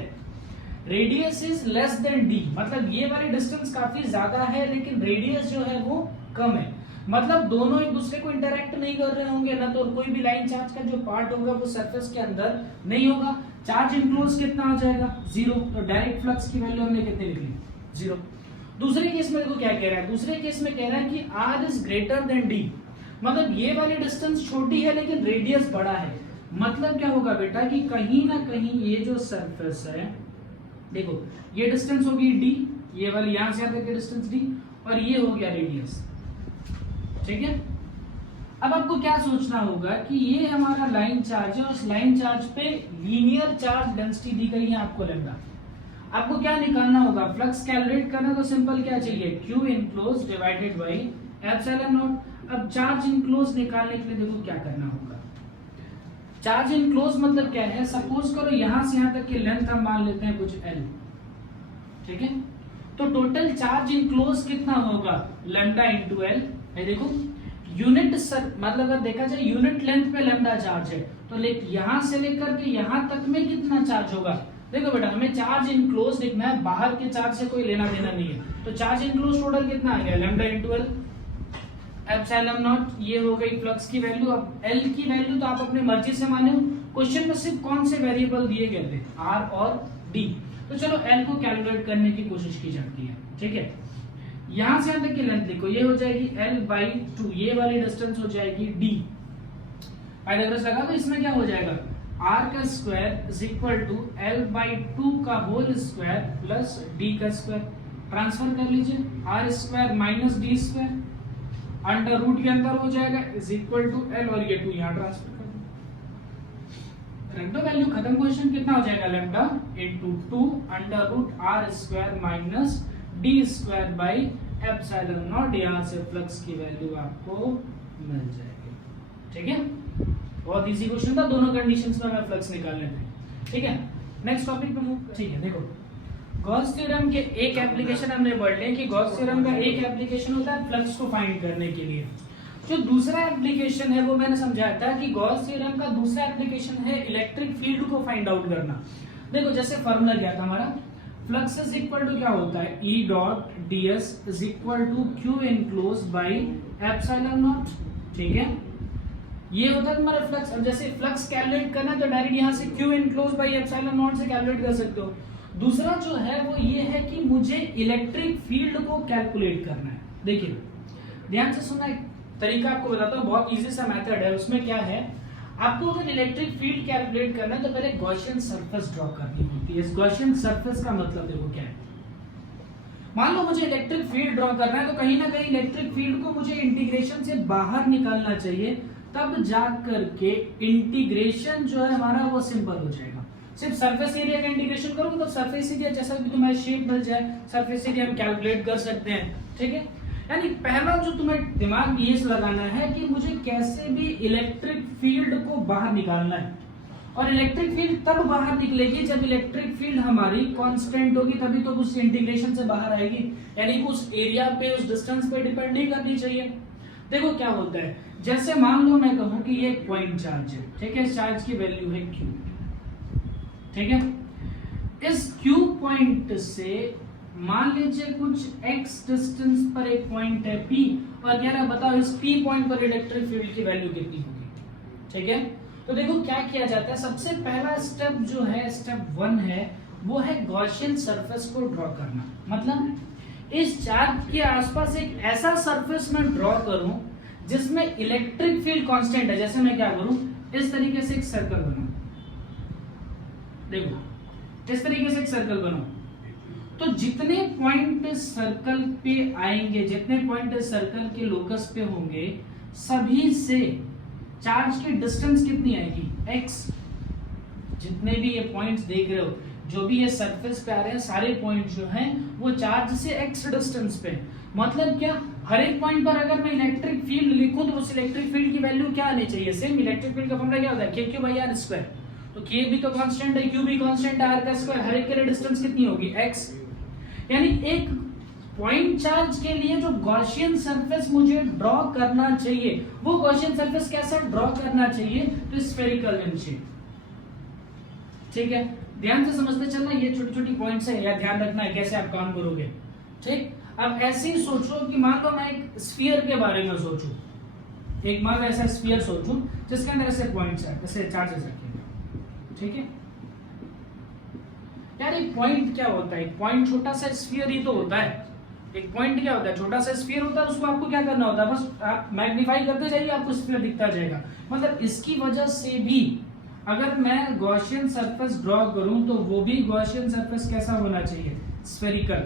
radius is less than d, मतलब ये वाली डिस्टेंस काफी ज्यादा है लेकिन रेडियस जो है वो कम है, मतलब दोनों एक दूसरे को इंटरैक्ट नहीं कर रहे होंगे ना, तो कोई भी लाइन चार्ज का जो पार्ट होगा वो सरफेस के अंदर नहीं होगा, चार्ज इनक्लोज कितना आ जाएगा 0, तो डायरेक्ट फ्लक्स की वैल्यू हमने कितनी लिखी 0। दूसरे केस में देखो क्या कह रहा है, दूसरे केस में कह रहा है कि r is greater than d, मतलब ये वाली डिस्टेंस छोटी है लेकिन रेडियस बड़ा है, मतलब क्या होगा बेटा कि कहीं ना कहीं ये जो सरफेस है, देखो ये डिस्टेंस होगी d, ये वाली यहां से आकर के डिस्टेंस d, और ये हो गया रेडियस, ठीक है। अब आपको क्या सोचना होगा कि ये हमारा लाइन चार्ज है, उस लाइन चार्ज पे लीनियर चार्ज डेंसिटी दी गई है आपको लैम्डा, आपको क्या निकालना होगा, फ्लक्स कैलकुलेट करना, तो सिंपल क्या चाहिए Q enclose divided by epsilon not. अब चार्ज इनक्लोज निकालने के लिए देखो क्या करना होगा, चार्ज इनक्लोज मतलब क्या है, सपोज करो यहां से यहां तक की लेंथ हम मान लेते हैं कुछ L, ठीक है, तो टोटल चार्ज इनक्लोज कितना होगा लैम्डा इंटू L। देखो यूनिट मतलब अगर देखा जाए यूनिट लेंथ पे लैम्डा चार्ज है, तो यहां से लेकर के यहां तक में कितना चार्ज होगा, देखो बेटा हमें चार्ज इनक्लोज लिखना है, बाहर के चार्ज से कोई लेना देना नहीं है, तो चार्ज इनक्लोज टोटल कितना आ गया lambda into L epsilon not, ये हो गई फ्लक्स की वैल्यू। अब एल की वैल्यू तो आप अपनी मर्जी से माने हो, क्वेश्चन में सिर्फ कौन से वेरिएबल दिए गए थे आर और डी, तो चलो एल को कैलकुलेट करने की कोशिश की जाती है, ठीक है। यहां से यहां तक की लेंथ देखो, ये हो जाएगी L/2, ये वाली डिस्टेंस हो जाएगी D, पाइथागोरस लगा तो इसमें क्या हो जाएगा, r का square is equal to l/2 का होल स्क्वायर प्लस d का स्क्वायर। ट्रांसफर कर लीजिए, r square minus d square under root के अंदर हो जाएगा इज इक्वल टू l, और ये 2 यहाँ ट्रांसफर कर दो, रख दो वैल्यू, खत्म। क्वेश्चन कितना हो जाएगा, lambda into 2 under root r square minus d square by epsilon naught. यहाँ से फ्लक्स की वैल्यू आपको मिल जाएगी। ठीक है, बहुत इजी क्वेश्चन था, दोनों कंडीशंस में हमें फ्लक्स निकालने थे। ठीक है, नेक्स्ट टॉपिक पे मूव। ठीक है, देखो गॉस थ्योरम के एक एप्लीकेशन हमने पढ़ लिया कि गॉस थ्योरम का एक एप्लीकेशन होता है फ्लक्स को फाइंड करने के लिए। जो दूसरा एप्लीकेशन है वो मैंने समझाया था कि गॉस थ्योरम का दूसरा एप्लीकेशन है इलेक्ट्रिक फील्ड को फाइंड आउट करना। देखो जैसे फॉर्मूला क्या था हमारा, फ्लक्स इज इक्वल टू क्या होता है, E dot ds is equal to Q enclose by epsilon naught. ठीक है, ये होता है तुम्हारा फ्लक्स। अब जैसे फ्लक्स कैलकुलेट करना है तो डायरेक्ट यहाँ से Q enclose by epsilon not से कैलकुलेट कर सकते हो। दूसरा जो है वो ये है कि मुझे इलेक्ट्रिक फील्ड को कैलकुलेट करना है। देखिए ध्यान से सुनना, एक तरीका आपको बताता हूँ, बहुत इजी सा मेथड है। उसमें क्या है, आपको अगर इलेक्ट्रिक फील्ड कैलकुलेट करना है तो पहले गॉसियन सरफेस ड्रॉ करनी होती है। इस गॉसियन सरफेस का मतलब देखो क्या है, मान लो मुझे इलेक्ट्रिक फील्ड ड्रॉ करना है तो कहीं ना कहीं इलेक्ट्रिक फील्ड को मुझे इंटीग्रेशन से बाहर निकालना चाहिए, तब जा करके इंटीग्रेशन जो है हमारा वो सिंपल हो जाएगा। सिर्फ सरफेस एरिया का इंटीग्रेशन करूंगा तो सरफेस एरिया जैसा भी तुम्हें शेप मिल जाए, सरफेस एरिया हम कैलकुलेट कर सकते हैं। ठीक है, यानी पहला जो तुम्हें दिमाग ये लगाना है कि मुझे कैसे भी इलेक्ट्रिक फील्ड को बाहर निकालना है, और इलेक्ट्रिक फील्ड तब बाहर निकलेगी जब इलेक्ट्रिक फील्ड हमारी कांस्टेंट होगी, तभी तो उस इंटीग्रेशन से बाहर आएगी। यानी उस एरिया पे, उस डिस्टेंस पे डिपेंड नहीं करनी चाहिए। देखो क्या होता है, जैसे मान लो मैं कहूं कि ये एक पॉइंट चार्ज है। ठीक है, इस चार्ज की वैल्यू है Q। ठीक है, इस Q पॉइंट से मान लीजिए कुछ x डिस्टेंस पर एक पॉइंट है P, और कह रहा बताओ इस P पॉइंट पर इलेक्ट्रिक फील्ड की वैल्यू कितनी होगी। ठीक है, तो देखो क्या किया जाता है, सबसे पहला स्टेप जो है, स्टेप 1 है, वो है गॉसियन सरफेस को ड्रॉ करना। मतलब इस चार्ज के आसपास एक ऐसा सरफेस में ड्रॉ करूं जिसमें इलेक्ट्रिक फील्ड कांस्टेंट है। जैसे मैं क्या करूं, इस तरीके से एक सर्कल बनाऊं, देखो इस तरीके से एक सर्कल बनाऊं, तो जितने पॉइंट सर्कल पे आएंगे, जितने पॉइंट सर्कल के लोकस पे होंगे, सभी से चार्ज की डिस्टेंस कितनी आएगी, x। जितने भी ये पॉइंट्स देख रहे हो, जो भी ये सरफेस पे आ रहे हैं, सारे पॉइंट जो हैं वो चार्ज से x डिस्टेंस पे। मतलब क्या, हर एक पॉइंट पर अगर मैं इलेक्ट्रिक फील्ड लिखूं तो उस इलेक्ट्रिक फील्ड की वैल्यू क्या आनी चाहिए, सेम इलेक्ट्रिक फील्ड का फॉर्मूला क्या होता है, k q r स्क्वायर। तो k भी तो कांस्टेंट है, q भी कांस्टेंट है, r का स्क्वायर, हर एक के लिए डिस्टेंस कितनी होगी, x। यानी एक पॉइंट चार्ज के लिए जो गॉसियन सरफेस मुझे ड्रॉ करना चाहिए, वो गॉसियन सरफेस कैसा ड्रॉ करना चाहिए, तो स्फेरिकल इन शेप। ठीक है, ध्यान से समझते चलना, ये छोटी छोटी पॉइंट्स है, या ध्यान रखना है कैसे आप काम करोगे। ठीक, अब ऐसे ही सोचो कि मान लो मैं एक स्फीयर के बारे में सोचूं, एक मान लो ऐसा स्फीयर सोचूं जिसके अंदर ऐसे पॉइंट्स है, ऐसे चार्जेस रखेंगे। ठीक है यार, एक पॉइंट क्या होता है, एक पॉइंट छोटा सा स्फीयर ही तो होता है। एक पॉइंट क्या होता है, छोटा सा स्फीयर होता है, उसको आपको क्या करना होता है, बस आप मैग्नीफाई करते जाइए, आपको स्फीयर दिखता जाएगा। मतलब इसकी वजह से भी अगर मैं गॉसियन सरफेस ड्रॉ करूं तो वो भी गॉसियन सरफेस कैसा होना चाहिए, स्फेरिकल।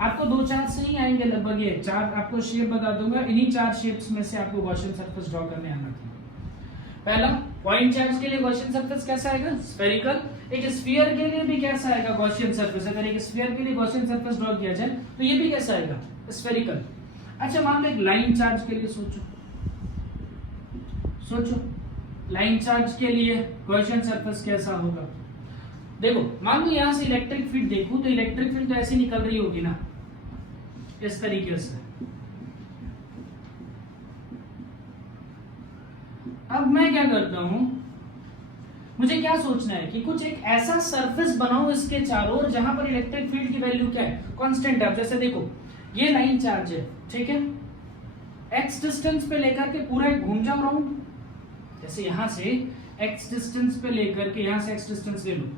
आपको 2-4 से ही आएंगे लगभग, ये 4 आपको शेप बता दूंगा, इन्हीं 4 शेप्स में से आपको गॉसियन सरफेस ड्रॉ करने आना चाहिए। पहला, पॉइंट चार्ज के लिए गॉसियन सरफेस कैसा आएगा, स्फेरिकल। एक स्फीयर के लिए भी कैसा आएगा, गॉसियन सरफेस। अगर एक स्फीयर के लिए गॉसियन सरफेस ड्रॉ किया जाए तो ये भी कैसा आएगा, स्फेरिकल। अच्छा मान लो एक लाइन चार्ज के लिए सोचो लाइन चार्ज के लिए गॉसियन सरफेस कैसा होगा। देखो मान लो यहां से इलेक्ट्रिक फील्ड देखूं तो इलेक्ट्रिक फील्ड तो ऐसे निकल रही होगी ना, इस तरीके से। अब मैं क्या करता हूं, मुझे क्या सोचना है कि कुछ एक ऐसा सरफेस बनाओ इसके चारों ओर जहां पर इलेक्ट्रिक फील्ड की वैल्यू क्या है, कांस्टेंट है। जैसे देखो ये लाइन चार्ज है, ठीक है, x डिस्टेंस पे लेकर के पूरा एक घूम जाओ राउंड। जैसे यहां से x डिस्टेंस पे लेकर के, यहां से x डिस्टेंस ले लो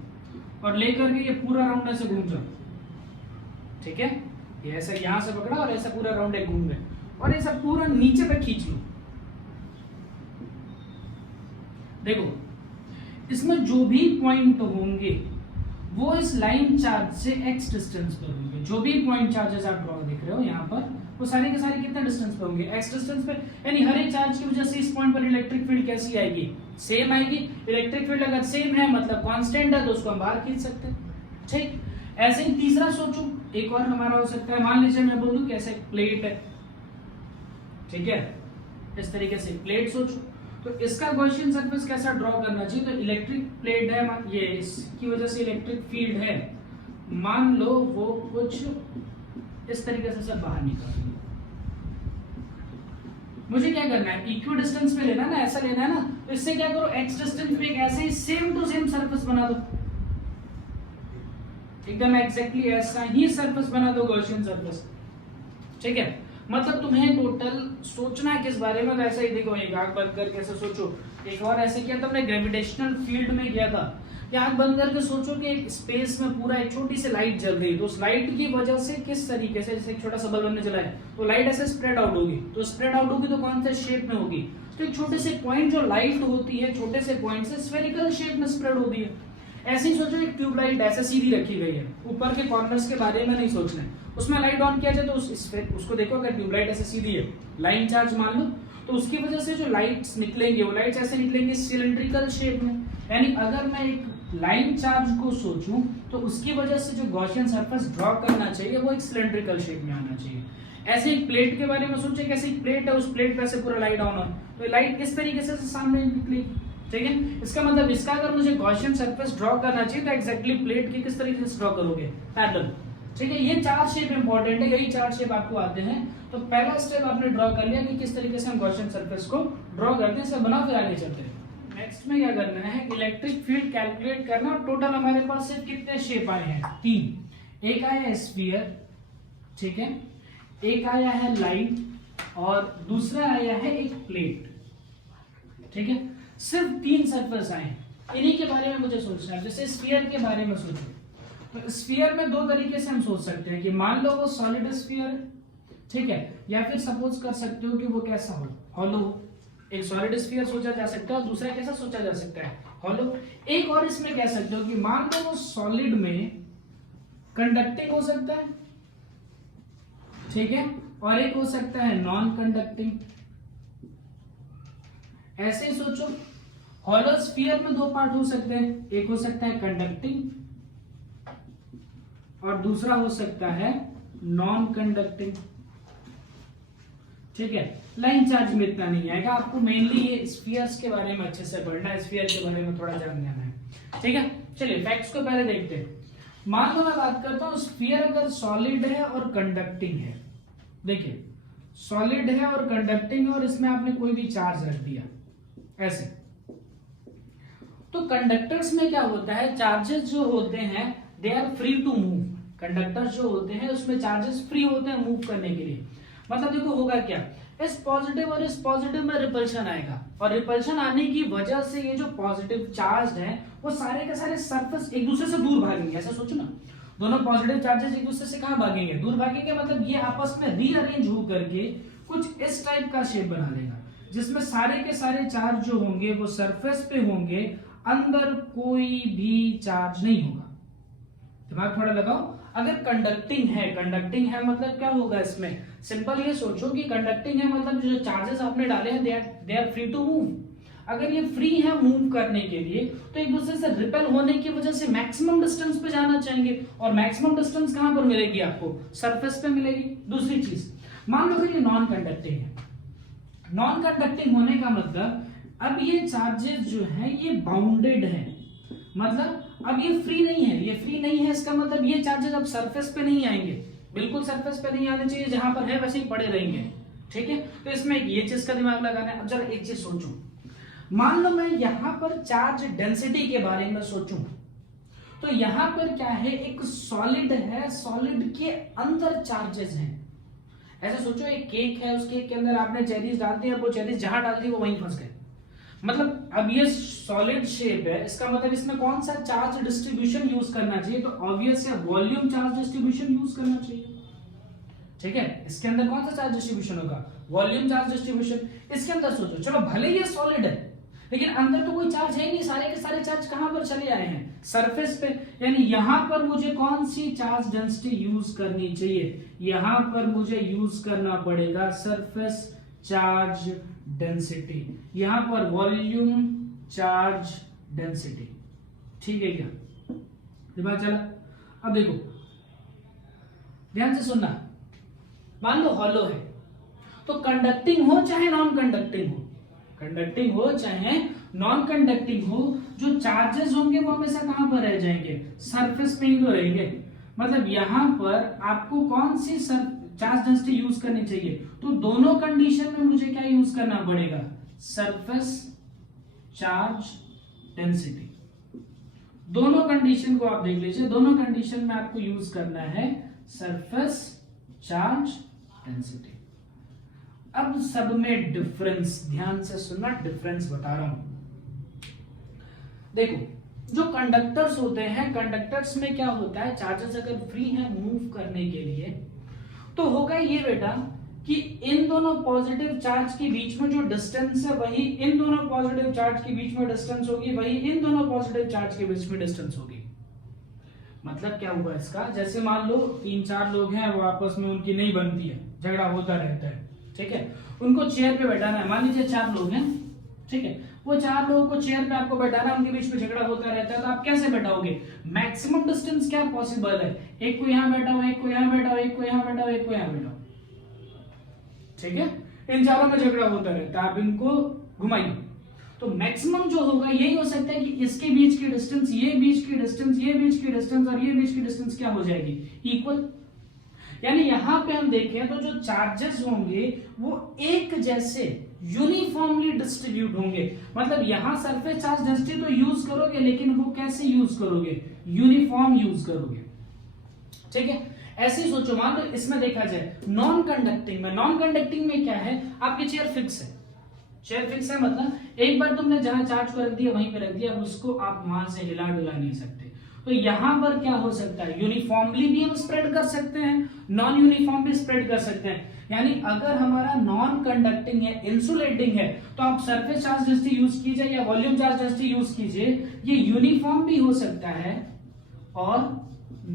और लेकर के ये पूरा राउंड ऐसे घूम जाओ। ठीक है, ये ऐसा यहां से पकड़ा और ऐसा पूरा राउंड एक घूम गए, और ऐसा पूरा नीचे पे खींच लो। देखो इसमें जो भी पॉइंट होंगे वो इस लाइन चार्ज से x डिस्टेंस पर होंगे। जो भी पॉइंट चार्जेस आप ड्रॉ देख रहे हो यहाँ पर वो सारे के सारे कितने डिस्टेंस पे होंगे, x डिस्टेंस पे। यानी हर एक चार्ज की वजह से इस पॉइंट पर इलेक्ट्रिक फील्ड कैसी आएगी, सेम आएगी। इलेक्ट्रिक फील्ड अगर सेम है मतलब कांस्टेंट है तो उसको हम बाहर खींच सकते हैं, ठीक। ऐसे ही तीसरा सोचो, एक और हमारा हो सकता है, मान लीजिए मैं बोलूं कैसे प्लेट है, ठीक है, इस तरीके से प्लेट सोचो, तो इसका गॉसियन सरफेस कैसा ड्रॉ करना चाहिए। तो इलेक्ट्रिक प्लेट है, ये इसकी वजह से इलेक्ट्रिक फील्ड है, मान लो वो कुछ इस तरीके से सब बाहर निकल रही है। मुझे क्या करना है, इक्वी डिस्टेंस पे लेना है ना, ऐसा लेना है ना, तो इससे क्या करो, एक्स डिस्टेंस पे एक ऐसे ही सेम टू सेम सरफेस बना दो, एकदम एग्जैक्टली ऐसा ही सरफेस बना दो, गॉसियन सरफेस, ठीक है। मतलब तुम्हें टोटल सोचना है किस बारे में, तो ऐसा ही देखो, एक आंख बंद करके ऐसे सोचो। एक और ऐसे किया तुमने ग्रेविटेशनल फील्ड में गया था, कि आंख बंद करके सोचो कि एक स्पेस में पूरा एक छोटी सी लाइट जल रही है, तो उस लाइट की वजह से किस तरीके से, जैसे एक छोटा सा बल्ब बनने चला है तो लाइट ऐसे स्प्रेड आउट होगी, तो स्प्रेड आउट होगी तो कौन से शेप में होगी, तो एक छोटे से पॉइंट जो लाइट होती है छोटे से पॉइंट से स्फेरिकल शेप में स्प्रेड होती है। ऐसे ही सोचो, एक ट्यूबलाइट ऐसे सीधी रखी गई है, ऊपर के कॉर्नर्स के बारे में नहीं सोचना है, उसमें लाइट ऑन किया जाए तो उसको देखो, अगर ट्यूबलाइट ऐसे सीधी है, लाइन चार्ज मान लो, तो उसकी वजह से जो लाइट्स निकलेंगे वो लाइट्स ऐसे निकलेंगे सिलिंड्रिकल शेप में। यानी अगर मैं एक लाइन चार्ज को सोचूं तो उसकी वजह से जो गॉसियन सरफेस ड्रॉ करना चाहिए वो एक सिलिंड्रिकल शेप में आना चाहिए। ऐसे एक प्लेट के बारे में सोचे, कैसे एक प्लेट है, उस प्लेट पे से पूरा लाइट ऑन हो, तो लाइट किस तरीके से सामने निकलेगी, ठीक है। इसका मतलब इसका अगर मुझे गॉसियन सरफेस ड्रॉ करना चाहिए तो एग्जैक्टली प्लेट की किस तरीके से ड्रॉ करोगे, पैरेलल, ठीक है। ये चार शेप इंपॉर्टेंट है, यही चार शेप आपको आते हैं। तो पहला स्टेप आपने ड्रॉ कर लिया कि किस तरीके से हम गॉसियन सरफेस को ड्रॉ करते हैं, सब बनाओ, फिर आगे चलते हैं। नेक्स्ट में क्या करना है, इलेक्ट्रिक फील्ड कैलकुलेट करना। टोटल हमारे पास सिर्फ कितने शेप आए हैं, 3। एक आया है स्फीयर, ठीक है, एक आया है लाइन और दूसरा आया है एक प्लेट, ठीक है। सिर्फ 3 सरफेस आए, इन्हीं के बारे में मुझे सोचना है। जैसे स्फीयर के बारे में सोचो, तो स्फीयर में 2 तरीके से हम सोच सकते हैं कि मान लो वो सॉलिड स्फीयर है, ठीक है, या फिर सपोज कर सकते हो कि वो कैसा हो, हॉलो। एक सॉलिड स्फीयर सोचा जा सकता है और दूसरा कैसा सोचा जा सकता है, हॉलो। एक और इसमें कह सकते हो कि मान लो वो सॉलिड में कंडक्टिंग हो सकता है, ठीक है, और एक हो सकता है नॉन कंडक्टिंग। ऐसे ही सोचो, हॉलो स्फीयर में 2 पार्ट हो सकते हैं, एक हो सकता है कंडक्टिंग और दूसरा हो सकता है नॉन कंडक्टिंग, ठीक है। लाइन चार्ज में इतना नहीं आएगा, आपको मेनली ये स्फीयर्स के बारे में अच्छे से पढ़ना है, स्फीयर के बारे में थोड़ा जान लेना है, ठीक है। चलिए फैक्ट्स को पहले देखते हैं। मान लो मैं बात करता हूं, स्फीयर अगर सॉलिड है और कंडक्टिंग है, देखिए सॉलिड है और कंडक्टिंग है और इसमें आपने कोई भी चार्ज रख दिया ऐसे, तो कंडक्टर्स में क्या होता है, चार्जेस जो होते हैं they are free to move. Conductors जो होते हैं उसमें चार्जेस फ्री होते हैं मूव करने के लिए। मतलब देखो होगा क्या, इस पॉजिटिव और इस पॉजिटिव में रिपल्शन आएगा, और रिपल्शन आने की वजह से ये जो पॉजिटिव चार्ज है वो सारे के सारे सरफेस एक दूसरे से दूर भागेंगे। ऐसा सोचो ना, दोनों पॉजिटिव चार्जेस एक दूसरे से कहां भागेंगे, दूर भागेंगे। मतलब ये आपस में रीअरेंज हो करके कुछ इस टाइप का शेप बना लेगा, जिसमें सारे के सारे चार्ज जो होंगे वो सरफेस पे होंगे, अंदर कोई भी चार्ज नहीं होगा। दिमाग थोड़ा लगाओ। अगर कंडक्टिंग है मतलब क्या होगा, इसमें सिंपल ये सोचो कि कंडक्टिंग है मतलब जो चार्जेस आपने डाले हैं they are free to move. अगर ये फ्री है मूव करने के लिए तो एक दूसरे से रिपेल होने की वजह से मैक्सिमम डिस्टेंस पे जाना चाहेंगे, और मैक्सिमम डिस्टेंस कहां पर मिलेगी आपको, सरफेस पे मिलेगी। दूसरी चीज, मान लो ये नॉन कंडक्टिंग है, नॉन कंडक्टिंग होने का मतलब अब ये चार्जेस जो है ये बाउंडेड है, मतलब अब ये फ्री नहीं है, इसका मतलब ये चार्जेस अब सरफेस पे नहीं आएंगे, बिल्कुल सरफेस पे नहीं आने चाहिए, जहां पर है वैसे ही पड़े रहेंगे, ठीक है। तो इसमें ये चीज का दिमाग लगाना है। अब जरा एक चीज सोचो, मान लो मैं यहां पर चार्ज डेंसिटी के बारे में सोचूं, तो यहां पर क्या है, एक सॉलिड है, सॉलिड के अंदर चार्जेस हैं। ऐसे सोचो एक केक है, उस केक के अंदर आपने चेरीज डाल दी, अब वो चेरीज जहां डाल दी वो वहीं फंस गए। मतलब अब ये सॉलिड शेप है, इसका मतलब इसमें कौन सा चार्ज डिस्ट्रीब्यूशन यूज करना चाहिए, तो ऑब्वियस है वॉल्यूम चार्ज डिस्ट्रीब्यूशन यूज करना चाहिए, ठीक है। इसके अंदर कौन सा चार्ज डिस्ट्रीब्यूशन होगा, वॉल्यूम चार्ज डिस्ट्रीब्यूशन। इसके अंदर सोचो, चलो भले ये सॉलिड है लेकिन अंदर तो कोई चार्ज है नहीं, सारे के सारे चार्ज कहां पर चले आए हैं, सरफेस पे। यानी यहां पर मुझे कौन सी चार्ज डेंसिटी यूज करनी चाहिए, यहां पर मुझे यूज करना पड़ेगा सरफेस चार्ज डेंसिटी, यहां पर वॉल्यूम चार्ज डेंसिटी। ठीक है क्या, दिमाग चला। अब देखो ध्यान से सुनना, मान लो हॉलो है तो कंडक्टिंग हो चाहे नॉन कंडक्टिंग हो, कंडक्टिंग हो चाहे नॉन कंडक्टिंग हो, जो चार्जेस होंगे वो हमेशा कहां पर रह जाएंगे, सरफेस पे ही तो रहेंगे। मतलब यहां पर आपको कौन सी चार्ज डेंसिटी यूज करनी चाहिए, तो दोनों कंडीशन में मुझे क्या यूज करना पड़ेगा, सरफेस चार्ज डेंसिटी। दोनों कंडीशन को आप देख लीजिए, दोनों कंडीशन में आपको यूज करना है सरफेस चार्ज डेंसिटी। अब सब में डिफरेंस, ध्यान से सुनना, डिफरेंस बता रहा हूं। देखो जो कंडक्टर्स होते हैं, कंडक्टर्स में क्या होता है, चार्जेस अगर फ्री हैं मूव करने के लिए, तो होगा ये बेटा कि इन दोनों पॉजिटिव चार्ज के बीच में जो डिस्टेंस है वही इन दोनों पॉजिटिव चार्ज के बीच में डिस्टेंस होगी, वही इन दोनों पॉजिटिव चार्ज के बीच में डिस्टेंस होगी। मतलब क्या हुआ इसका, जैसे मान लो 3-4 लोग हैं, वो आपस में उनकी नहीं बनती है, झगड़ा होता रहता है, ठीक है, उनको चेयर पे बैठाना है। मान लीजिए 4 लोग हैं, ठीक है, वो 4 लोगों को चेयर पे आपको बैठाना, उनके बीच में झगड़ा होता रहता है, तो आप कैसे बैठाओगे, मैक्सिमम डिस्टेंस क्या पॉसिबल है, एक को यहां बैठाओ, एक को यहां बैठाओ, एक को यहां बैठाओ, एक को यहां बैठाओ, ठीक है, इन चारों में झगड़ा होता रहता है, आप इनको घुमाइए, तो मैक्सिमम जो होगा यही हो सकता है कि इसके बीच की डिस्टेंस, ये बीच की डिस्टेंस, ये बीच की डिस्टेंस और ये बीच की डिस्टेंस क्या हो जाएगी, इक्वल। यानी यहां पे हम देखें तो जो चार्जेस होंगे वो एक जैसे यूनिफॉर्मली डिस्ट्रीब्यूट होंगे। मतलब यहां सरफेस चार्ज डेंसिटी तो यूज करोगे, लेकिन वो कैसे यूज करोगे, यूनिफॉर्म यूज करोगे, ठीक है। ऐसे ही सोचो, मान लो इसमें देखा जाए नॉन कंडक्टिंग में, नॉन कंडक्टिंग में क्या है, आपकी चेयर फिक्स है, चेयर फिक्स है, मतलब एक बार तुमने जहां चार्ज को रख दिया वहीं पे रख दिया, उसको आप वहां से हिला डुला नहीं सकते। तो यहां पर क्या हो सकता है, यूनिफॉर्मली भी हम स्प्रेड कर सकते हैं, नॉन यूनिफॉर्म भी स्प्रेड कर सकते हैं। यानी अगर हमारा नॉन कंडक्टिंग है, इंसुलेटिंग है, तो आप सरफेस चार्ज डेंसिटी यूज कीजिए या वॉल्यूम चार्ज डेंसिटी यूज कीजिए, ये यूनिफॉर्म भी हो सकता है और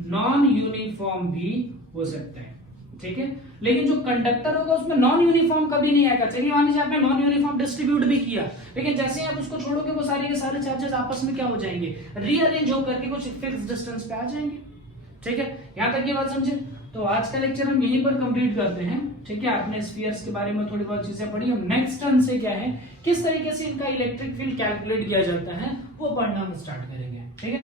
नॉन यूनिफॉर्म भी हो सकता है, ठीक है। लेकिन जो कंडक्टर होगा उसमें नॉन यूनिफॉर्म कभी नहीं आएगा। चलिए मान लीजिए आपने नॉन यूनिफॉर्म डिस्ट्रीब्यूट भी किया, लेकिन जैसे ही आप उसको छोड़ोगे वो सारे के सारे चार्जेस आपस में क्या हो जाएंगे, रीअरेंज होकर के कुछ फिक्स डिस्टेंस पे आ जाएंगे, ठीक है। यहां तक की बात समझे। तो आज का लेक्चर हम यहीं पर कंप्लीट करते हैं, ठीक है। आपने स्फीयर्स के बारे में थोड़ी बहुत चीजें पढ़ी, हम नेक्स्ट टर्न से क्या है, किस तरीके से इनका इलेक्ट्रिक फील्ड कैलकुलेट किया जाता है, वो पढ़ना हम स्टार्ट करेंगे, ठीक है।